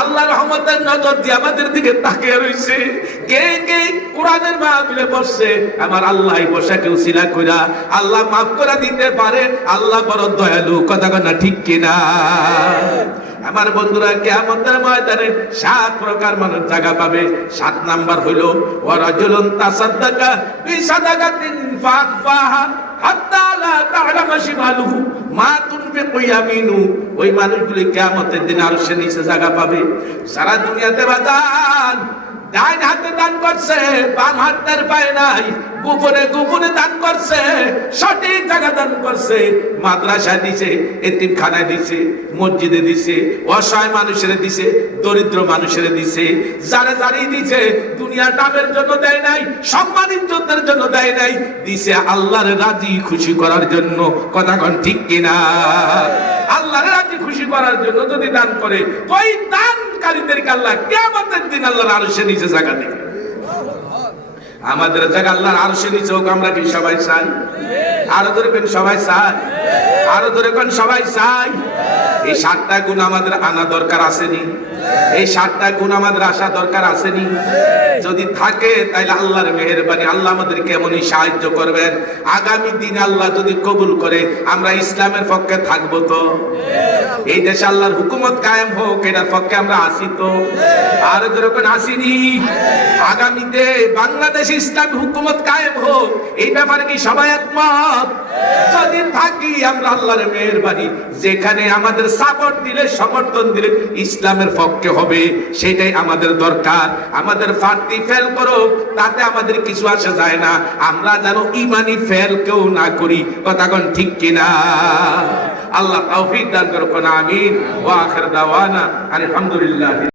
আল্লাহ রহমতের নজর দিয়ে আমাদের দিকে তাকিয়ে রইছে। কে কে কোরআনের মাহফিলে বসছে, আমার আল্লাহ বসাকে উসিলা করে আল্লাহ মাফ করে দিতে পারে। আল্লাহ বড় দয়ালু। কথা কথা ঠিক কিনা? আমার বন্ধুরা, কিয়ামতের ময়দানে 7 প্রকার মানুষ জায়গা পাবে। 7 নাম্বার হইল ওয়ারাজুলুন তাসাদ্দাকা বিসাদাকাতিন ফাআফাহা হাত্তা লা তা'লামা শিমালুহু মা তুনফিকু ইয়ামিনু। ওই মানুষগুলি কিয়ামতের দিন আরশের নিচে জায়গা পাবে। সারা দুনিয়াতে বাজান ডান হাতে দান করছে, বাম হাতের পায় নাই, গোপনে গোপনে দান করছে, সঠিক জায়গা দান করছে। মাদ্রাসা দিছে, এতিমখানায় দিছে, মসজিদে দিছে, অসহায় মানুষের দিছে, দরিদ্র মানুষের দিছে, যারে যারই দিছে। দুনিয়া নামের জন্য দেয় নাই, সম্মান ইজ্জতের জন্য দেয় নাই, দিছে আল্লাহর রাজি খুশি করার জন্য। কথা কোন ঠিক কিনা? আল্লাহর রাজি খুশি করার জন্য যদি দান করে, ওই দানকারীদেরকে আল্লাহ কিয়ামতের দিন আল্লাহর আরশের নিচে জায়গা দেবে। আমাদের জায়গা আল্লাহর আরশের নিচে হোক, আমরা কি সবাই চাই? আরো ধরে কোন সবাই চায়, আরো ধরে কোন সবাই চায়। এই 7টা গুণ আমাদের আনা দরকার আসেনি, এই 7টা গুণ আমাদের আসা দরকার আসেনি। যদি থাকে তাহলে আল্লাহর মেহেরবানি, আল্লাহ আমাদেরকে এমনই সাহায্য করবেন। আগামী দিনে আল্লাহ যদি কবুল করে আমরা ইসলামের পক্ষে থাকবো তো, এই দেশে আল্লাহর হুকুমত কায়েম হোক, এটার পক্ষে আমরা আসি তো, আর যখন আসিনি। আগামীতে বাংলাদেশ ইসলামী হুকুমত কায়েম হোক, এই ব্যাপারে কি সবাই একমত? যদি থাকি আমরা আল্লাহর মেহেরবানি, যেখানে আমাদের সাপোর্ট দিলে, সমর্থন দিলে ইসলামের পক্ষে হবে, সেটাই আমাদের দরকার। আমাদের প্রার্থী ফেল করো, তাতে আমাদের কিছু আসে যায় না, আমরা যেন ইমানি ফেল কেউ না করি। কথা কোন ঠিক কিনা? আল্লাহ তৌফিক দান করুন, আমিন। ওয়া আখির দাওয়ানা আলহামদুলিল্লাহ।